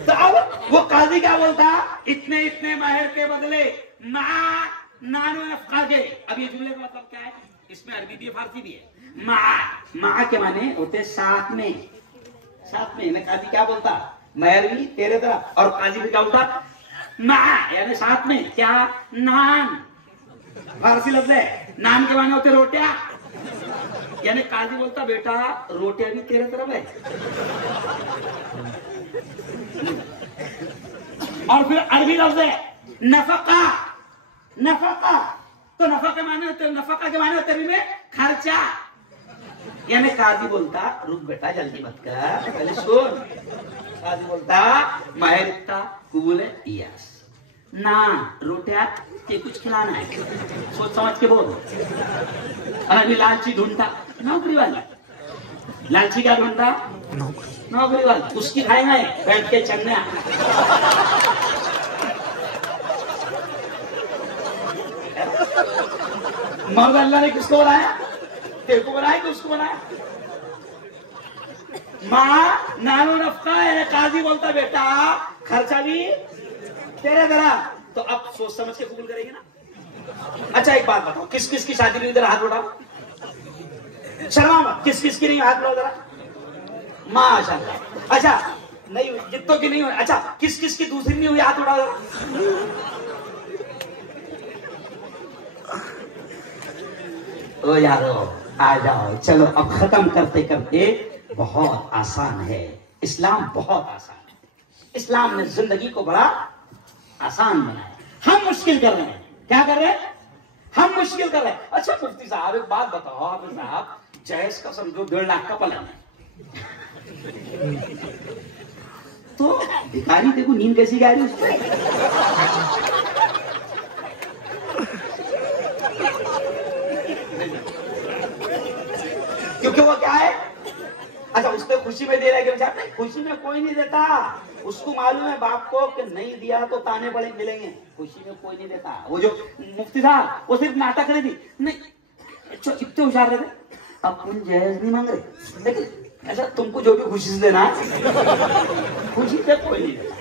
तो अब वो काजी क्या बोलता? इतने इतने महर के बदले मा नानो नफका के। अब ये जुमले का मतलब क्या है? इसमें अरबी भी है, फारसी भी है। मा के माने होते साथ में, साथ में। ना काजी क्या बोलता? महर भी तेरे तरह, और काजी भी क्या बोलता? मा यानी साथ में। क्या? नान, फारसी लफ्ज है। नान के माने होते रोटियां, यानी काजी बोलता बेटा रोटियां भी तेरे तरफ है। और फिर अरबी लफ्ज है नफका। नफका तो नफा के माने होते, नफका के माने होते अरबी में खर्चा। यानी काजी बोलता रुक बेटा जल्दी मत कर, पहले सुन। काजी बोलता महर इतना कबूल है, यस। ना रोटियां के कुछ खिलाना है, सोच समझ के बोल। और अभी लालची ढूंढता नौकरी वाला। लालची क्या ढूंढता? नौकरी वाला। उसकी खाएंगे बैठ के चलने। मर्द अल्लाह ने किसको बनाया? तेरे को बनाया कि उसको बनाया? माँ नानो नफका है। काजी बोलता बेटा खर्चा भी तेरे तरह। तो अब सोच समझ के कबूल करेगी ना। अच्छा एक बात बताओ, किस किस की शादी नहीं? इधर हाथ उठाओ, शर्मा मत। किस किस की नहीं? हाथ उठाओ जरा। माशाअल्लाह। अच्छा नहीं हुई, जितों की नहीं हुई। अच्छा किस किस की दूसरी नहीं हुई? हाथ उठाओ जरा। ओ यारो आ जाओ, चलो अब खत्म करते करते। बहुत आसान है इस्लाम, बहुत आसान है। इस्लाम ने जिंदगी को बड़ा आसान बनाया। हम मुश्किल कर रहे हैं। क्या कर रहे हैं? हम मुश्किल कर रहे हैं। अच्छा मुफ्ती साहब एक बात बताओ, हाफिज साहब, जहेज का समझो 1.5 लाख का पलंग है, तो भिखारी देखो नींद कैसी गा रही है उस पर। क्योंकि वो क्या है, अच्छा उसको खुशी में दे रहा है कि बेचारा, नहीं खुशी में कोई नहीं देता, उसको मालूम है बाप को कि नहीं दिया तो ताने बड़े मिलेंगे, खुशी में कोई नहीं देता। वो जो मुफ्ती साहब वो सिर्फ नाटक रही थी, नहीं इतने होशियार रहे थे, अपन जहेज नहीं मांग रहे, लेकिन ऐसा तुमको जो भी खुशी से देना है खुशी से कोई नहीं देता।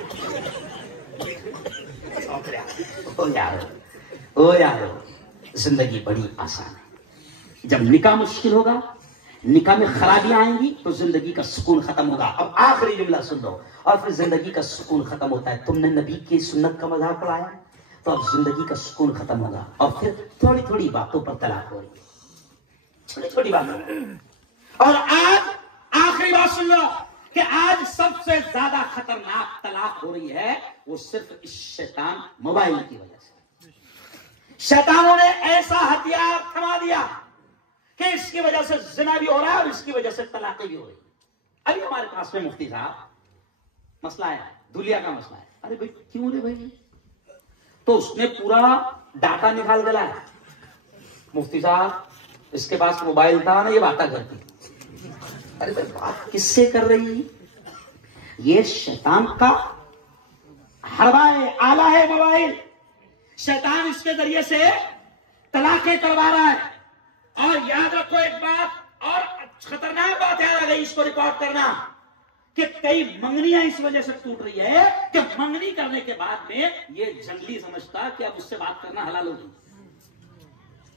ओ यार जिंदगी बड़ी आसान है। जब निकाह मुश्किल होगा, निकाह में खराबियां आएंगी तो जिंदगी का सुकून खत्म होगा। अब आखिरी जुमला सुन लो, और फिर जिंदगी का सुकून खत्म होता है। तुमने नबी की सुन्नत का मजाक उड़ाया तो अब जिंदगी का सुकून खत्म होगा, और फिर थोड़ी थोड़ी बातों पर तलाक हो रही है, छोटी छोटी बातों। और आज आखिरी बात सुन लो कि आज सबसे ज्यादा खतरनाक तलाक हो रही है, वो सिर्फ इस शैतान मोबाइल की वजह से। शैतानों ने ऐसा हथियार थमा दिया कि इसकी वजह से जिना भी हो रहा है और इसकी वजह से तलाकें भी हो रही है। अभी हमारे पास में मुफ्ती साहब मसला है, दुलिया का मसला है। अरे भाई क्यों रे भाई, तो उसने पूरा डाटा निकाल दिया है। मुफ्ती साहब इसके पास मोबाइल था ना, ये बातें करती। अरे भाई बात किससे कर रही, ये शैतान का हरबा है, आला है मोबाइल। शैतान इसके जरिए से तलाकें करवा रहा है। और याद रखो एक बात, और खतरनाक बात याद आ गई, इसको रिकॉर्ड करना, कि कई मंगनियां इस वजह से टूट रही है कि मंगनी करने के बाद में ये जंगली समझता कि अब उससे बात करना हलाल होगी।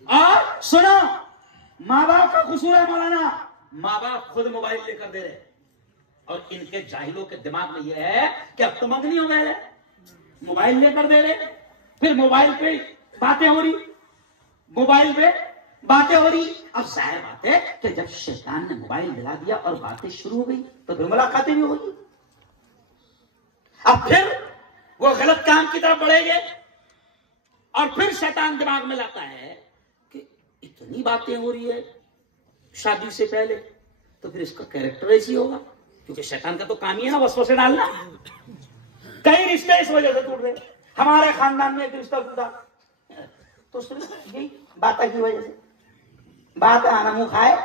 और सुनो, माँ बाप का कसूर है मौलाना, माँ बाप खुद मोबाइल लेकर दे रहे, और इनके जाहिलों के दिमाग में यह है कि अब तो मंगनी हो गए, मोबाइल लेकर दे रहे, फिर मोबाइल पे बातें हो रही, मोबाइल पे बातें हो रही। अब जाहिर बात है कि जब शैतान ने मोबाइल दिला दिया और बातें शुरू हो गई तो फिर मुलाकातें भी होगी। अब फिर वो गलत काम की तरफ बढ़ेंगे, और फिर शैतान दिमाग में लाता है कि इतनी बातें हो रही है शादी से पहले, तो फिर इसका कैरेक्टर ऐसी होगा, क्योंकि शैतान का तो काम ही है ना वसवसे डालना। कई रिश्ते इस वजह से टूट रहे। हमारे खानदान में एक रिश्ता टूटा तो सिर्फ यही बात की वजह से, बात आना मुंह खाए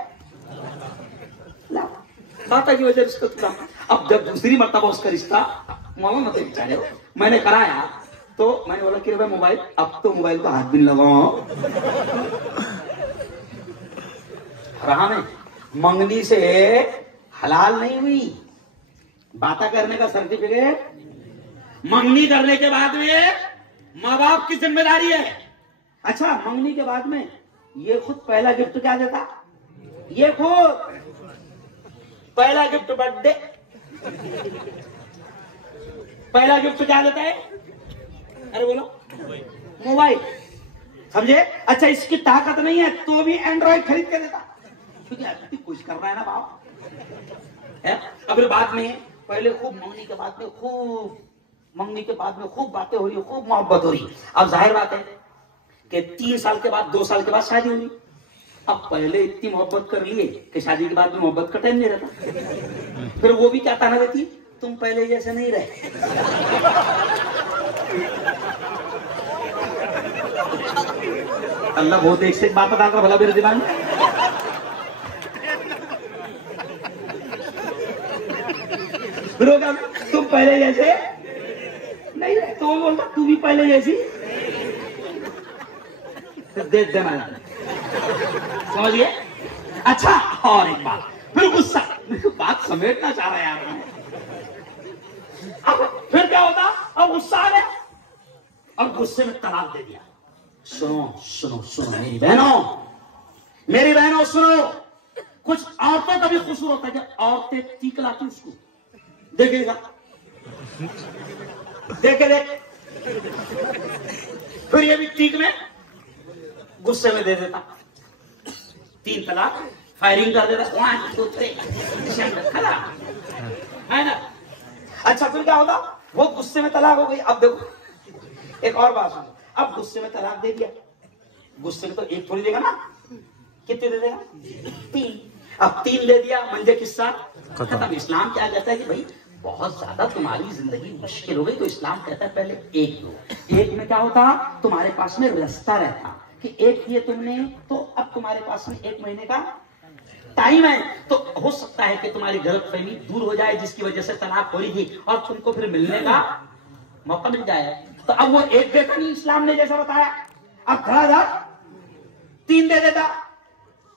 बात की वजह से टूटा। अब जब दूसरी मर्तबा उसका रिश्ता, मौलाना मत बेचारे हो, मैंने कराया तो मैंने बोला कि भाई मोबाइल, अब तो मोबाइल को हाथ भी नहीं लगाओ। रहा में मंगनी से हलाल नहीं हुई, बात करने का सर्टिफिकेट मंगनी करने के बाद में माँ बाप की जिम्मेदारी है। अच्छा मंगनी के बाद में ये खुद पहला गिफ्ट क्या देता, ये खुद पहला गिफ्ट बर्थडे, पहला गिफ्ट क्या देता है, अरे बोलो मोबाइल, समझे। अच्छा इसकी ताकत नहीं है तो भी एंड्रॉइड खरीद के देता, क्योंकि कुछ कर रहा है ना बाप है। अब बाद में पहले खूब मंगनी के बाद में खूब, मंगनी के बाद में खूब बातें हो रही, खूब मोहब्बत हो रही। अब जाहिर बात है कि 3 साल के बाद, 2 साल के बाद शादी होगी। अब पहले इतनी मोहब्बत कर लिए कि शादी के बाद में मोहब्बत का टाइम नहीं रहता। फिर वो भी क्या ताना देती, तुम पहले जैसे नहीं रहे। अल्लाह बहुत एक से एक बात बताकर भला मेरे दिमाग में। तुम पहले जैसे नहीं रहे, तो वो बोलता तू भी पहले जैसी देख देना, समझिए। अच्छा और एक बात, फिर गुस्सा, बात समेटना चाह रहा है यार मैं। अब फिर क्या होता, अब गुस्सा आ गया और गुस्से में तलाक दे दिया। सुनो सुनो सुनो मेरी बहनों सुनो, कुछ औरतों का भी कसूर होता है कि औरतें तीक लाती उसको, देखेगा देख फिर ये भी तीक में गुस्से में दे देता, 3 तलाक, फायरिंग कर देता, 1 2 3 खला है ना। अच्छा फिर क्या होता, वो गुस्से में तलाक हो गई। अब देखो एक और बात सुनो, अब गुस्से में तलाक दे दिया, गुस्से में तो 1 थोड़ी देगा ना, कितने दे देगा, 3। अब 3 दे दिया, मंजे किस्सा खत्म। इस्लाम क्या कहता है कि भाई बहुत ज्यादा तुम्हारी जिंदगी मुश्किल हो गई तो इस्लाम कहता है पहले 1 दो। 1 में क्या होता, तुम्हारे पास में रास्ता रहता कि 1 दिए तुमने तो अब तुम्हारे पास में 1 महीने का टाइम है, तो हो सकता है कि तुम्हारी गलतफहमी दूर हो जाए जिसकी वजह से तलाक हो रही थी और तुमको फिर मिलने का मौका मिल जाए। तो अब वो एक देता नहीं इस्लाम ने जैसा बताया, अब धड़ाधड़ 3 दे देता,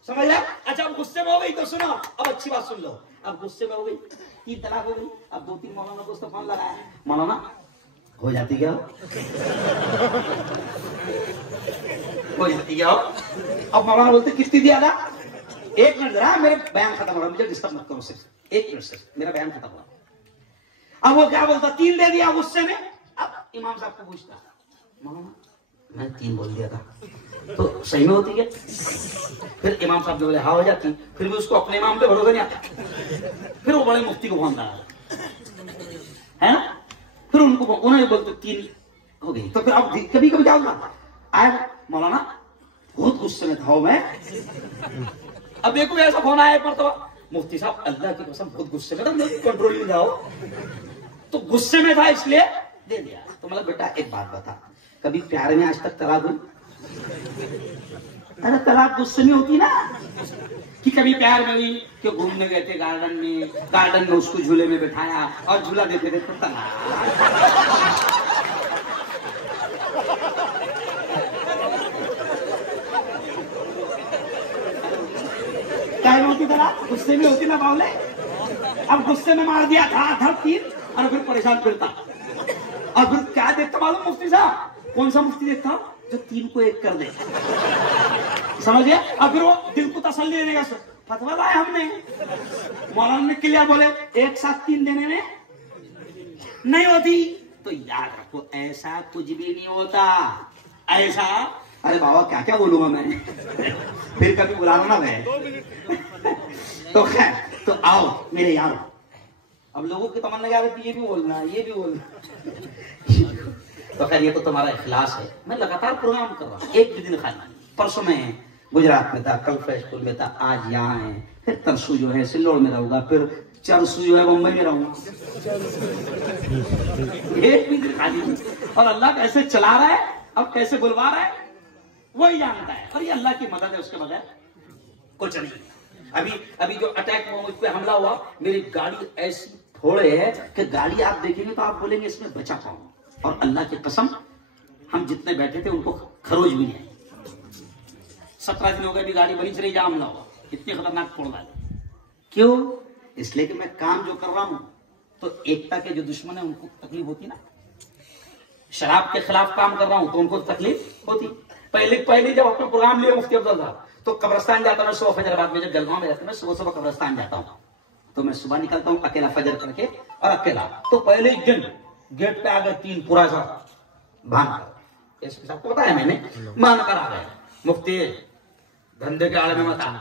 समझ लिया। अच्छा अब गुस्से में हो गई तो सुनो, अब अच्छी बात सुन लो, अब गुस्से में हो गई 3 तलाक हो गई, अब 2-3 मौलाना को उसका फोन लगाया, मौलाना हो जाती क्या हो जाती क्या हो? अब मौलाना बोलते कितनी दिया था? 1 मिनट जरा, मेरे बयान खत्म हो रहा, मुझे डिस्टर्ब मत करो, सिर्फ 1 मिनट से मेरा बयान खत्म हुआ। अब वो क्या बोलता, 3 दे दिया गुस्से में। अब इमाम साहब को पूछता, मौलाना मैं 3 बोल दिया था, तो सही में होती है? फिर इमाम साहब बोले हाँ हो जाती। फिर भी उसको अपने इमाम पे भरोसा नहीं आता, फिर वो बड़े मुफ्ती को फोन लगा है ना, फिर उन्होंने बोलते 3 हो गई। तो फिर अब कभी कभी क्या होगा, आया मौलाना बहुत गुस्से में था मैं, अब देखो ऐसा फोन आया एक मरतबा, मुफ्ती साहब अल्लाह की कसम बहुत गुस्से में था, कंट्रोल में जाओ, तो गुस्से में था इसलिए दे दिया। तो मतलब बेटा एक बात बता, कभी प्यार में आज तक तलाक हुई? अरे तलाक गुस्से में होती ना, कि कभी प्यार में हुई कि घूमने गए थे गार्डन में उसको झूले में बिठाया और झूला देते थे तो तलाक। क्या होती तलाक? गुस्से में होती ना बावले। अब गुस्से में मार दिया था धड़ 3 और फिर परेशान फिरता, और फिर क्या देखता मालूम मुफ्ती साहब? कौन सा मुफ्ती देखता? जो 3 को 1 कर दे, समझिए। अब फिर वो दिल को तसल्ली देने का फतवा लाया हमने, मौलाना ने क्लियर बोले एक साथ 3 देने में नहीं होती। तो याद रखो ऐसा कुछ भी नहीं होता, ऐसा। अरे बाबा क्या क्या बोलूंगा मैं, फिर कभी बुलाना ना मैं। तो खैर, तो आओ मेरे यार, अब लोगों की तमन्ना क्या रहती है, ये भी बोलना ये भी बोलना। तो खैर ये तो तुम्हारा इखलास है, मैं लगातार प्रोग्राम कर रहा हूँ, एक भी दिन खाली। परसों में गुजरात में था, कल फैजपुर में था, आज यहाँ है, फिर तरसू जो है सिल्लोड़ में रहूंगा, फिर चरसू जो है मुंबई में रहूंगा। एक भी दिन खाली नहीं। और अल्लाह कैसे चला रहा है, अब कैसे बुलवा रहा है वही जानता है, और ये अल्लाह की मदद है, उसके बगैर कुछ नहीं। अभी जो अटैक हुआ, मुझ पे हमला हुआ, मेरी गाड़ी ऐसी थोड़े है कि गाड़ी आप देखेंगे तो आप बोलेंगे इसमें बचा पाऊंगा, और अल्लाह की कसम हम जितने बैठे थे उनको खरोज भी नहीं। 17 दिन हो गए, अभी गाड़ी बनी चली, जहां हमला हुआ, इतनी खतरनाक फोड़ डाली। क्यों? इसलिए कि मैं काम जो कर रहा हूं, तो एकता के जो दुश्मन है उनको तकलीफ होती ना। शराब के खिलाफ काम कर रहा हूं तो उनको तकलीफ होती। पहले जब अपना प्रोग्राम लिया मुफ्ती अफजल साहब, तो कब्रस्तान जाता हूं सुबह, फजराबाद में जब जलगांव में रहता हूं, मैं सुबह कब्रस्तान जाता हूं, तो मैं सुबह निकलता हूं अकेला फजर करके, और अकेला। तो पहले एक दिन गेट पे आ गए 3 पूरा सा भान कर, एसपी साहब को बताया मैंने, मान कर आ गए, मुफ्ती धंधे के आड़ में मत आ।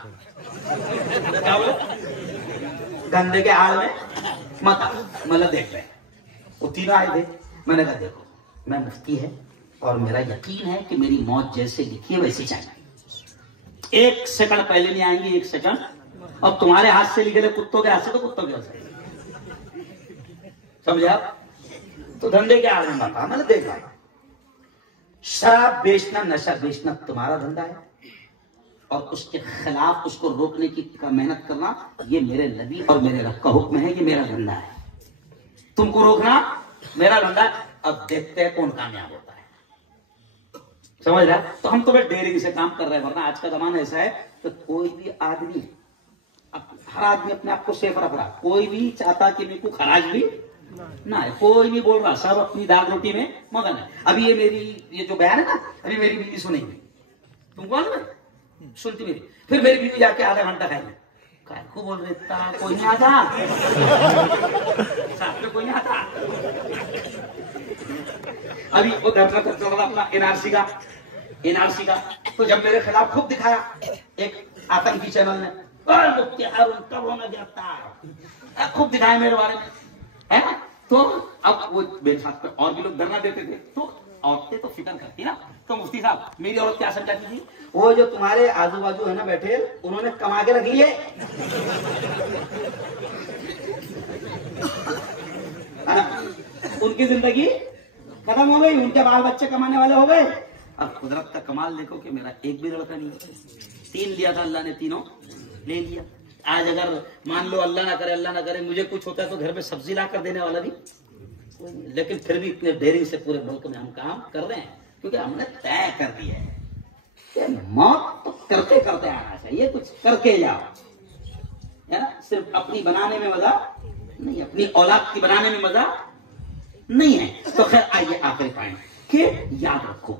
क्या बोले? धंधे के आड़ में मत आ, मतलब देख रहे। वो 3 आए थे, मैंने कहा देखो मैं मुफ्ती है और मेरा यकीन है कि मेरी मौत जैसे लिखी है वैसे चाहिए। 1 सेकंड पहले नहीं आएंगे, 1 सेकंड। अब तुम्हारे हाथ से लिखे कुत्तों के हाथ से, तो कुत्तों के हाथ से, समझे आप? तो धंधे के आड़ में मत आ, मैंने देखा शराब बेचना, नशा बेचना तुम्हारा धंधा है, और उसके खिलाफ उसको रोकने की मेहनत करना ये मेरे नबी और मेरे रब का हुक्म है, ये मेरा धंधा है। तुमको रोकना मेरा धंधा है। अब देखते हैं कौन कामयाब होता है, समझ रहा? तो हम तो भाई डेयरिंग से काम कर रहे हैं, वरना आज का जमाना ऐसा है कि कोई भी आदमी, हर आदमी अपने आप को सेफ रख रहा, कोई भी चाहता कि मेरे को खराज भी ना है, कोई नहीं बोल रहा, सब अपनी दाल रोटी में मगन है। अभी ये जो बयान है ना, अभी मेरी बीवी सुनेगी, तुमको मालूम, सुनती मेरी, फिर मेरी बीवी जाके आधा घंटा खाएगी, को बोल रहे था कोई नहीं आता, साथ में कोई नहीं आता। अभी वो धरना चल रहा अपना एनआरसी का, तो जब मेरे खिलाफ खूब दिखाया एक आतंकी चैनल ने, मुफ्ती हारून कब होना गिरफ्तार, खूब दिखाया मेरे बारे में, है ना? तो अब वो मेरे साथ पे और भी लोग धरना देते थे, तो औरतें तो फिक्र करती ना। तो मुफ्ती साहब मेरी औरत क्या समझाती थी, वो जो तुम्हारे आजू बाजू है ना बैठे, उन्होंने कमा के रख लिए, उनकी जिंदगी खत्म हो गई, उनके बाल बच्चे कमाने वाले हो गए। अब कुदरत का कमाल देखो कि मेरा एक भी लड़का नहीं, 3 लिया था अल्लाह ने, तीनों ले लिया। आज अगर मान लो अल्लाह ना करे मुझे कुछ होता है तो घर में सब्जी ला कर देने वाला भी, लेकिन फिर भी इतने डेयरिंग से पूरे मुल्क में हम काम कर रहे हैं, क्योंकि हमने तय कर दिया है कि मौत तो करते करते आना चाहिए, कुछ करके जाओ, है ना। सिर्फ अपनी बनाने में मजा नहीं, अपनी औलाद की बनाने में मजा नहीं है। तो खैर आइए आखिरी पॉइंट कि याद रखो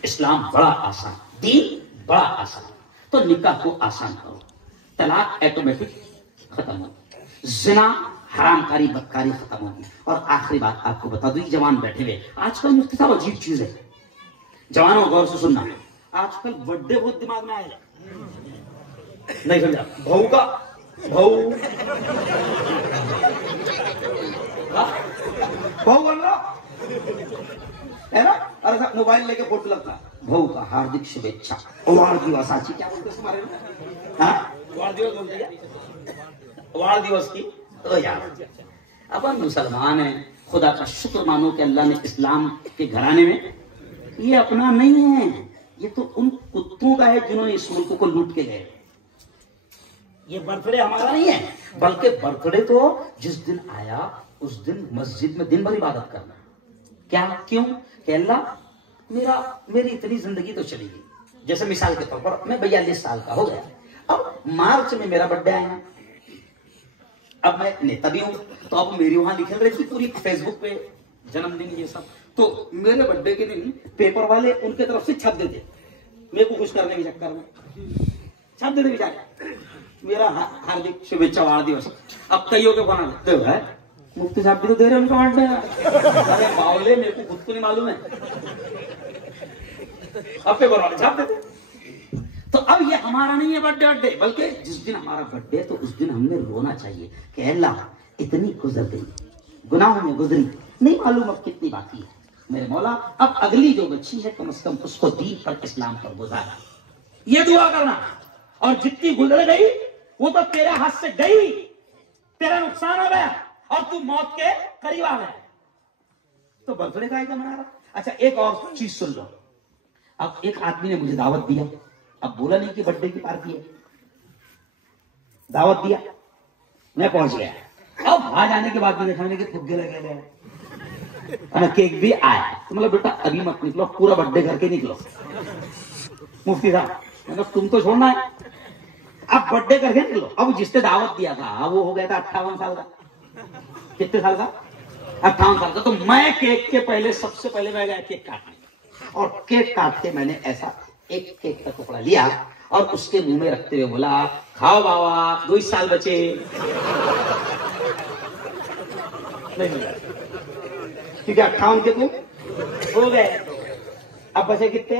इस्लाम बड़ा आसान, दीन बड़ा आसान। तो निकाह को आसान करो, तलाक ऑटोमेटिक खत्म हो, जिना हरामकारी बदकारी खत्म होगी। और आखिरी बात आपको बता दूं, जवान बैठे हुए आजकल मुफ्ती साहब अजीब चीज है, जवानों गौर से सुनना, आजकल बर्थडे बहुत दिमाग में आएगा, नहीं समझा, बहू का बहू बन रहा है ना, अरे साहब मोबाइल लेके फोटो लगता, बहू का हार्दिक शुभेच्छा, वाड़ दिवस आची, क्या बोलते हैं तुम्हारे में, वाड़ दिवस बोलते हैं, वाड़ दिवस की। तो यार अपन मुसलमान हैं, खुदा का शुक्र मानो कि अल्लाह ने इस्लाम के घराने में, ये अपना नहीं है, ये तो उन कुत्तों का है जिन्होंने इस मुल्क को लूट के गए। ये बर्थडे हमारा नहीं है, बल्कि बर्थडे तो जिस दिन आया उस दिन मस्जिद में दिन भर इबादत करना। क्या क्यों कि अल्लाह मेरी इतनी जिंदगी तो चली गई, जैसे मिसाल के तौर पर मैं 42 साल का हो गया, अब मार्च में मेरा बर्थडे आया, अब मैं नेता भी हूं, तो अब मेरी वहां लिखे रही थी पूरी फेसबुक पे जन्मदिन ये सब, तो मेरे बर्थडे के दिन पेपर वाले उनके तरफ से छप देते, मेरे को खुश करने के चक्कर में छप देते बेचारे, मेरा हार्दिक शुभेच्छा वाड़ दिवस। अब कईयों के बना देते है, मुफ्ती साहब भी तो दे रहे उनका बांटने, अरे बावले मेरे को खुद को नहीं मालूम है, अब पेपर वाले छाप देते। तो अब ये हमारा नहीं है बर्थडे, बल्कि जिस दिन हमारा बर्थडे तो उस दिन हमने रोना चाहिए कि अल्लाह इतनी गुजर गई, गुनाहों में गुजरी, नहीं मालूम अब कितनी बाकी है, मेरे मौला अब अगली जो बच्ची है कम से कम उसको दीन पर इस्लाम पर गुजारा, ये दुआ करना। और जितनी गुजर गई वो तो तेरे हाथ से गई, तेरा नुकसान हो गया और तू मौत के करीब आ गया, तो बर्थडे का आइटम मना रहा। अच्छा एक और चीज सुन लो, अब एक आदमी ने मुझे दावत दिया, अब बोला नहीं कि बर्थडे की पार्टी है, दावत दिया, मैं पहुंच गया, अब वहां जाने के बाद मैंने खाने के फुग्गे लगे, केक भी आया, तो मतलब बेटा अभी मत निकलो, पूरा बर्थडे करके निकलो। मुफ्ती साहब मतलब तुम तो छोड़ना है, अब बर्थडे करके निकलो। अब जिसने दावत दिया था वो हो गया था 58 साल का, कितने साल का, 58 साल का। तो मैं केक के पहले सबसे पहले मैं गया केक काटने, और केक काट के मैंने ऐसा एक केक का टुकड़ा लिया और उसके मुंह में रखते हुए बोला, खाओ बाबा 2 साल बचे। नहीं क्योंकि 58 के तुम हो गए, अब बचे कितने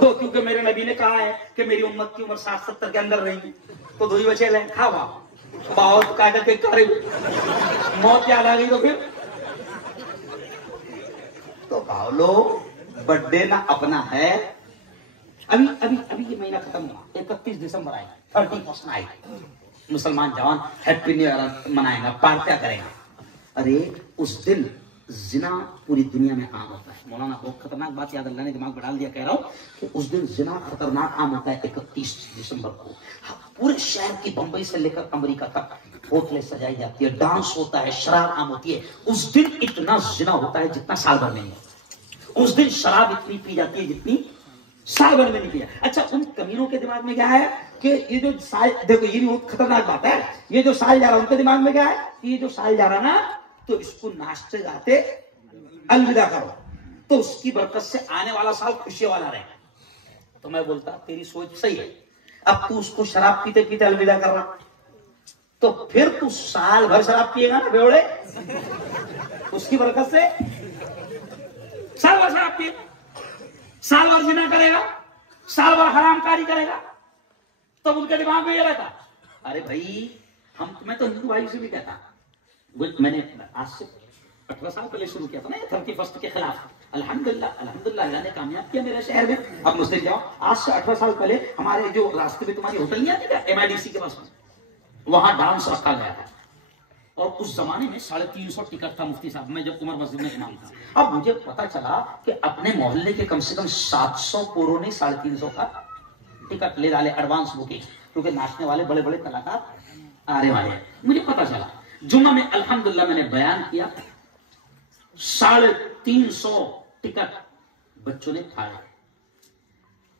2, क्योंकि मेरे नबी ने कहा है कि मेरी उम्मत की उम्र 60-70 के अंदर रहेगी, तो 2 ही बचे रहे, खा बहुत काटा के करे, मौत याद आ गई तो फिर तो भावलो बर्थडे ना अपना है। अभी अभी अभी ये महीना खत्म हुआ, 31 दिसंबर आएगा, 31 आएगा, मुसलमान जवान हैप्पी न्यू ईयर मनाएगा, पार्टियां करेगा। अरे उस दिन जिना पूरी दुनिया में आम होता है। मौलाना बहुत खतरनाक बात याद अल्लाह ने दिमाग में डाल दिया, कह रहा हूं कि उस दिन जिना खतरनाक आम होता है 31 दिसंबर को। पूरे शहर की बंबई से लेकर अमेरिका तक होटलें सजाई जाती है, डांस होता है, शराब आम होती है। उस दिन इतना जिना होता है जितना साल भर में नहीं होता। उस दिन शराब इतनी पी जाती है जितनी साल भर में नहीं पिया। अच्छा उन कमीनों के दिमाग में क्या है कि ये जो साल, देखो ये भी बहुत खतरनाक बात है, ये जो साल जा रहा उनके दिमाग में क्या है कि ये जो साल जा रहा ना, तो इसको नाचते गाते अलविदा करो, तो उसकी बरकत से आने वाला साल खुशी वाला रहेगा। तो मैं बोलता तेरी सोच सही है, अब तू उसको शराब पीते पीते अलविदा कर रहा, तो फिर तू साल भर शराब पिएगा ना बेवड़े, उसकी बरकत से साल भर शराब पिएगा, साल भर जिना करेगा, साल भर हरामकारी करेगा। तो उनके दिमाग में ये रहता, अरे भाई मैं तो हिंदू भाई से भी कहता, मैंने आज से 18 साल पहले शुरू किया था ना 31 के खिलाफ। अल्हम्दुलिल्लाह अल्हम्दुलिल्लाह अल्लाह ने कामयाब किया मेरे शहर में। अब मुझसे जाओ, आज से 18 साल पहले हमारे जो रास्ते में तुम्हारी होटल नहीं आती क्या, MIDC के पास में, वहां डांस रखा गया था। और उस जमाने में 350 टिकट था मुफ्ती साहब, मैं जब उमर मस्जिद में इमाम था। अब मुझे पता चला कि अपने मोहल्ले के कम से कम 700 कोरों ने 350 का टिकट ले डाले, एडवांस बुकिंग, क्योंकि नाचने वाले बड़े बड़े कलाकार आने वाले हैं। मुझे पता चला जुम्मा में अल्हम्दुलिल्लाह मैंने बयान किया, 350 टिकट बच्चों ने फाड़े।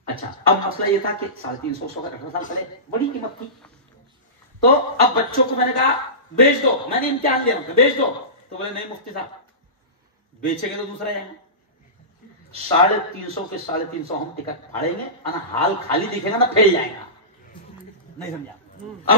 अच्छा, अब मसला यह था कि 350 का 18 साल पहले बड़ी कीमत थी, तो अब बच्चों को मैंने कहा बेच दो, मैंने इम्तिहान दिया बेच दो, तो बोले नहीं मुफ्ती साहब बेचेंगे तो दूसरा जाएंगे। 350 के 350 हम टिकट फाड़ेंगे, और हाल खाली दिखेगा ना फेल जाएगा, नहीं समझा। और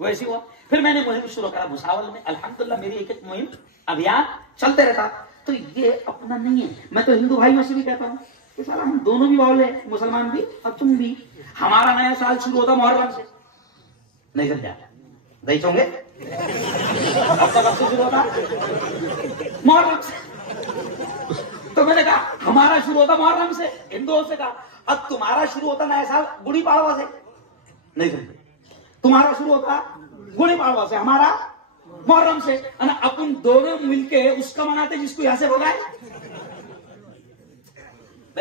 वैसी हुआ। फिर मैंने मुहिम शुरू करा भुसावल में, अल्हम्दुलिल्लाह मेरी एक मुहिम अभियान चलते रहता। तो ये अपना नहीं है, मैं तो हिंदू भाइयों से भी कहता हूँ कि साला हम दोनों भी बावले हैं, मुसलमान भी और तुम भी। हमारा नया साल शुरू होता मुहर्रम से, नहीं समझा, दही चोंगे आपका कब से शुरू होता? मुहर्रम से। तो मैंने कहा हमारा शुरू होता मुहर्रम से, हिंदुओं से कहा। अब तुम्हारा शुरू होता नया साल गुड़ी पाड़वा से, नहीं समझे, तुम्हारा शुरू होता गुड़ी पाड़वा से, हमारा मुहर्रम से। अपन दोनों मिलके उसका मनाते जिसको यहां से भगाए।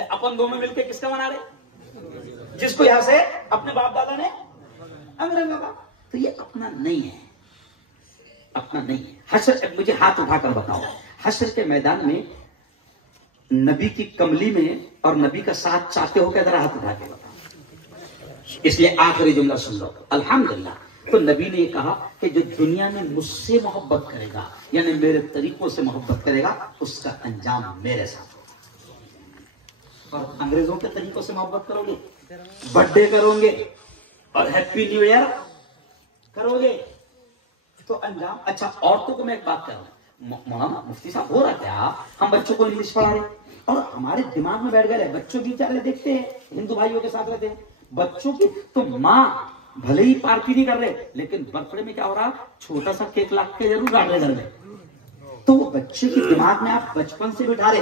अपन दोनों मिलके किसका मना रहे? जिसको यहां से अपने बाप दादा ने अंग्रेजों का। तो ये अपना नहीं है, अपना नहीं है। हश्र, मुझे हाथ उठाकर बताओ, हश्र के मैदान में नबी की कमली में और नबी का साथ चाहते हो क्या? जरा हाथ उठा के बताओ। इसलिए आखिरी जुमला सुन लो, अल्हम्दुलिल्लाह। तो नबी ने कहा कि जो दुनिया में मुझसे मोहब्बत करेगा, यानी मेरे तरीकों से मोहब्बत करेगा, उसका अंजाम मेरे साथ होगा। और अंग्रेजों के तरीकों से मोहब्बत करोगे, बर्थडे करोगे और हैप्पी न्यू ईयर करोगे, तो अंजाम। अच्छा, औरतों को मैं एक बात करूं, मौलाना मुफ्ती साहब हो रहा क्या, हम बच्चों को इंग्लिश पढ़ा रहे और हमारे दिमाग में बैठ गए, बच्चों की बेचारे देखते हैं हिंदू भाइयों के साथ रहते हैं, बच्चों की तो माँ भले ही पार्टी नहीं कर रहे, लेकिन बर्थडे में क्या हो रहा, छोटा सा केक ला के जरूर काट रहे घर में। तो वो बच्चे के दिमाग में आप बचपन से बिठा रहे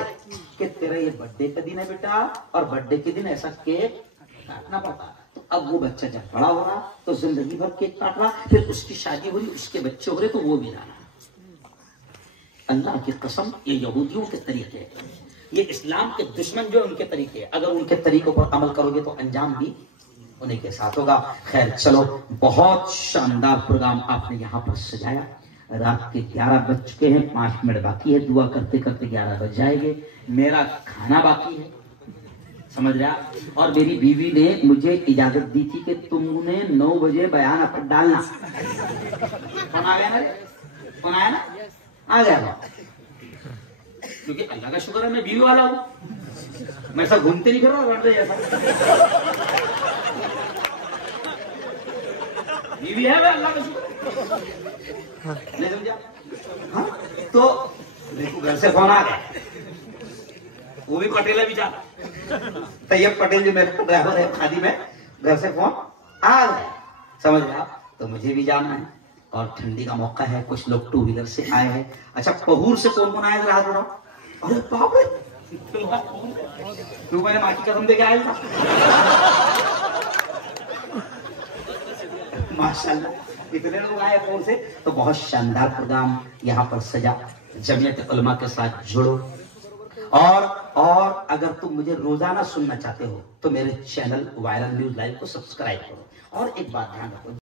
कि तेरा ये बर्थडे का दिन है बेटा, और बर्थडे के दिन ऐसा केक काटना पड़ता। तो अब वो बच्चा जब बड़ा हो रहा तो जिंदगी भर केक काट रहा, फिर उसकी शादी हो रही, उसके बच्चे हो रहे, तो वो भी जाना। अल्लाह की कसम, ये यहूदियों के तरीके हैं, ये इस्लाम के दुश्मन जो उनके तरीके, अगर उनके तरीकों पर अमल करोगे तो अंजाम भी उन्हीं के साथ होगा। खैर चलो, बहुत शानदार प्रोग्राम आपने यहाँ पर सजाया। रात के 11 बज चुके हैं, 5 मिनट बाकी है, दुआ करते करते 11 बज जाएंगे। मेरा खाना बाकी है, समझ रहा। और मेरी बीवी ने मुझे इजाजत दी थी कि तुमने 9 बजे बयान अपन डालना। कौन आ गया ना? कौन आया ना? आ गया। क्योंकि अल्लाह का शुक्र है मैं बीवी वाला हूं, मैं ऐसा घूमते नहीं फिर रहा ऐसा। बीवी है मैं, अल्लाह का शुक्र, नहीं समझा? हाँ, तो देखो घर से फोन आ गया, वो भी पटेल है बेचारा, तैयब पटेल जो मेरा ड्राइवर है खादी में, घर से फोन आ गया, समझ रहे आप। तो मुझे भी जाना है और ठंडी का मौका है, कुछ लोग 2 व्हीलर से आए हैं। अच्छा, पहूर से कौन कौन आया जरा हाथ बढ़ाओ। अरे बाप रे, तू मैंने माँ की कसम दे के आया था। माशाल्लाह इतने लोग आए पहूर से। तो बहुत शानदार प्रोग्राम यहाँ पर सजा। जमीयत उलमा के साथ जुड़ो, और अगर तुम मुझे रोजाना सुनना चाहते हो तो मेरे चैनल वायरल न्यूज लाइव को सब्सक्राइब करो। और एक बात ध्यान रखो,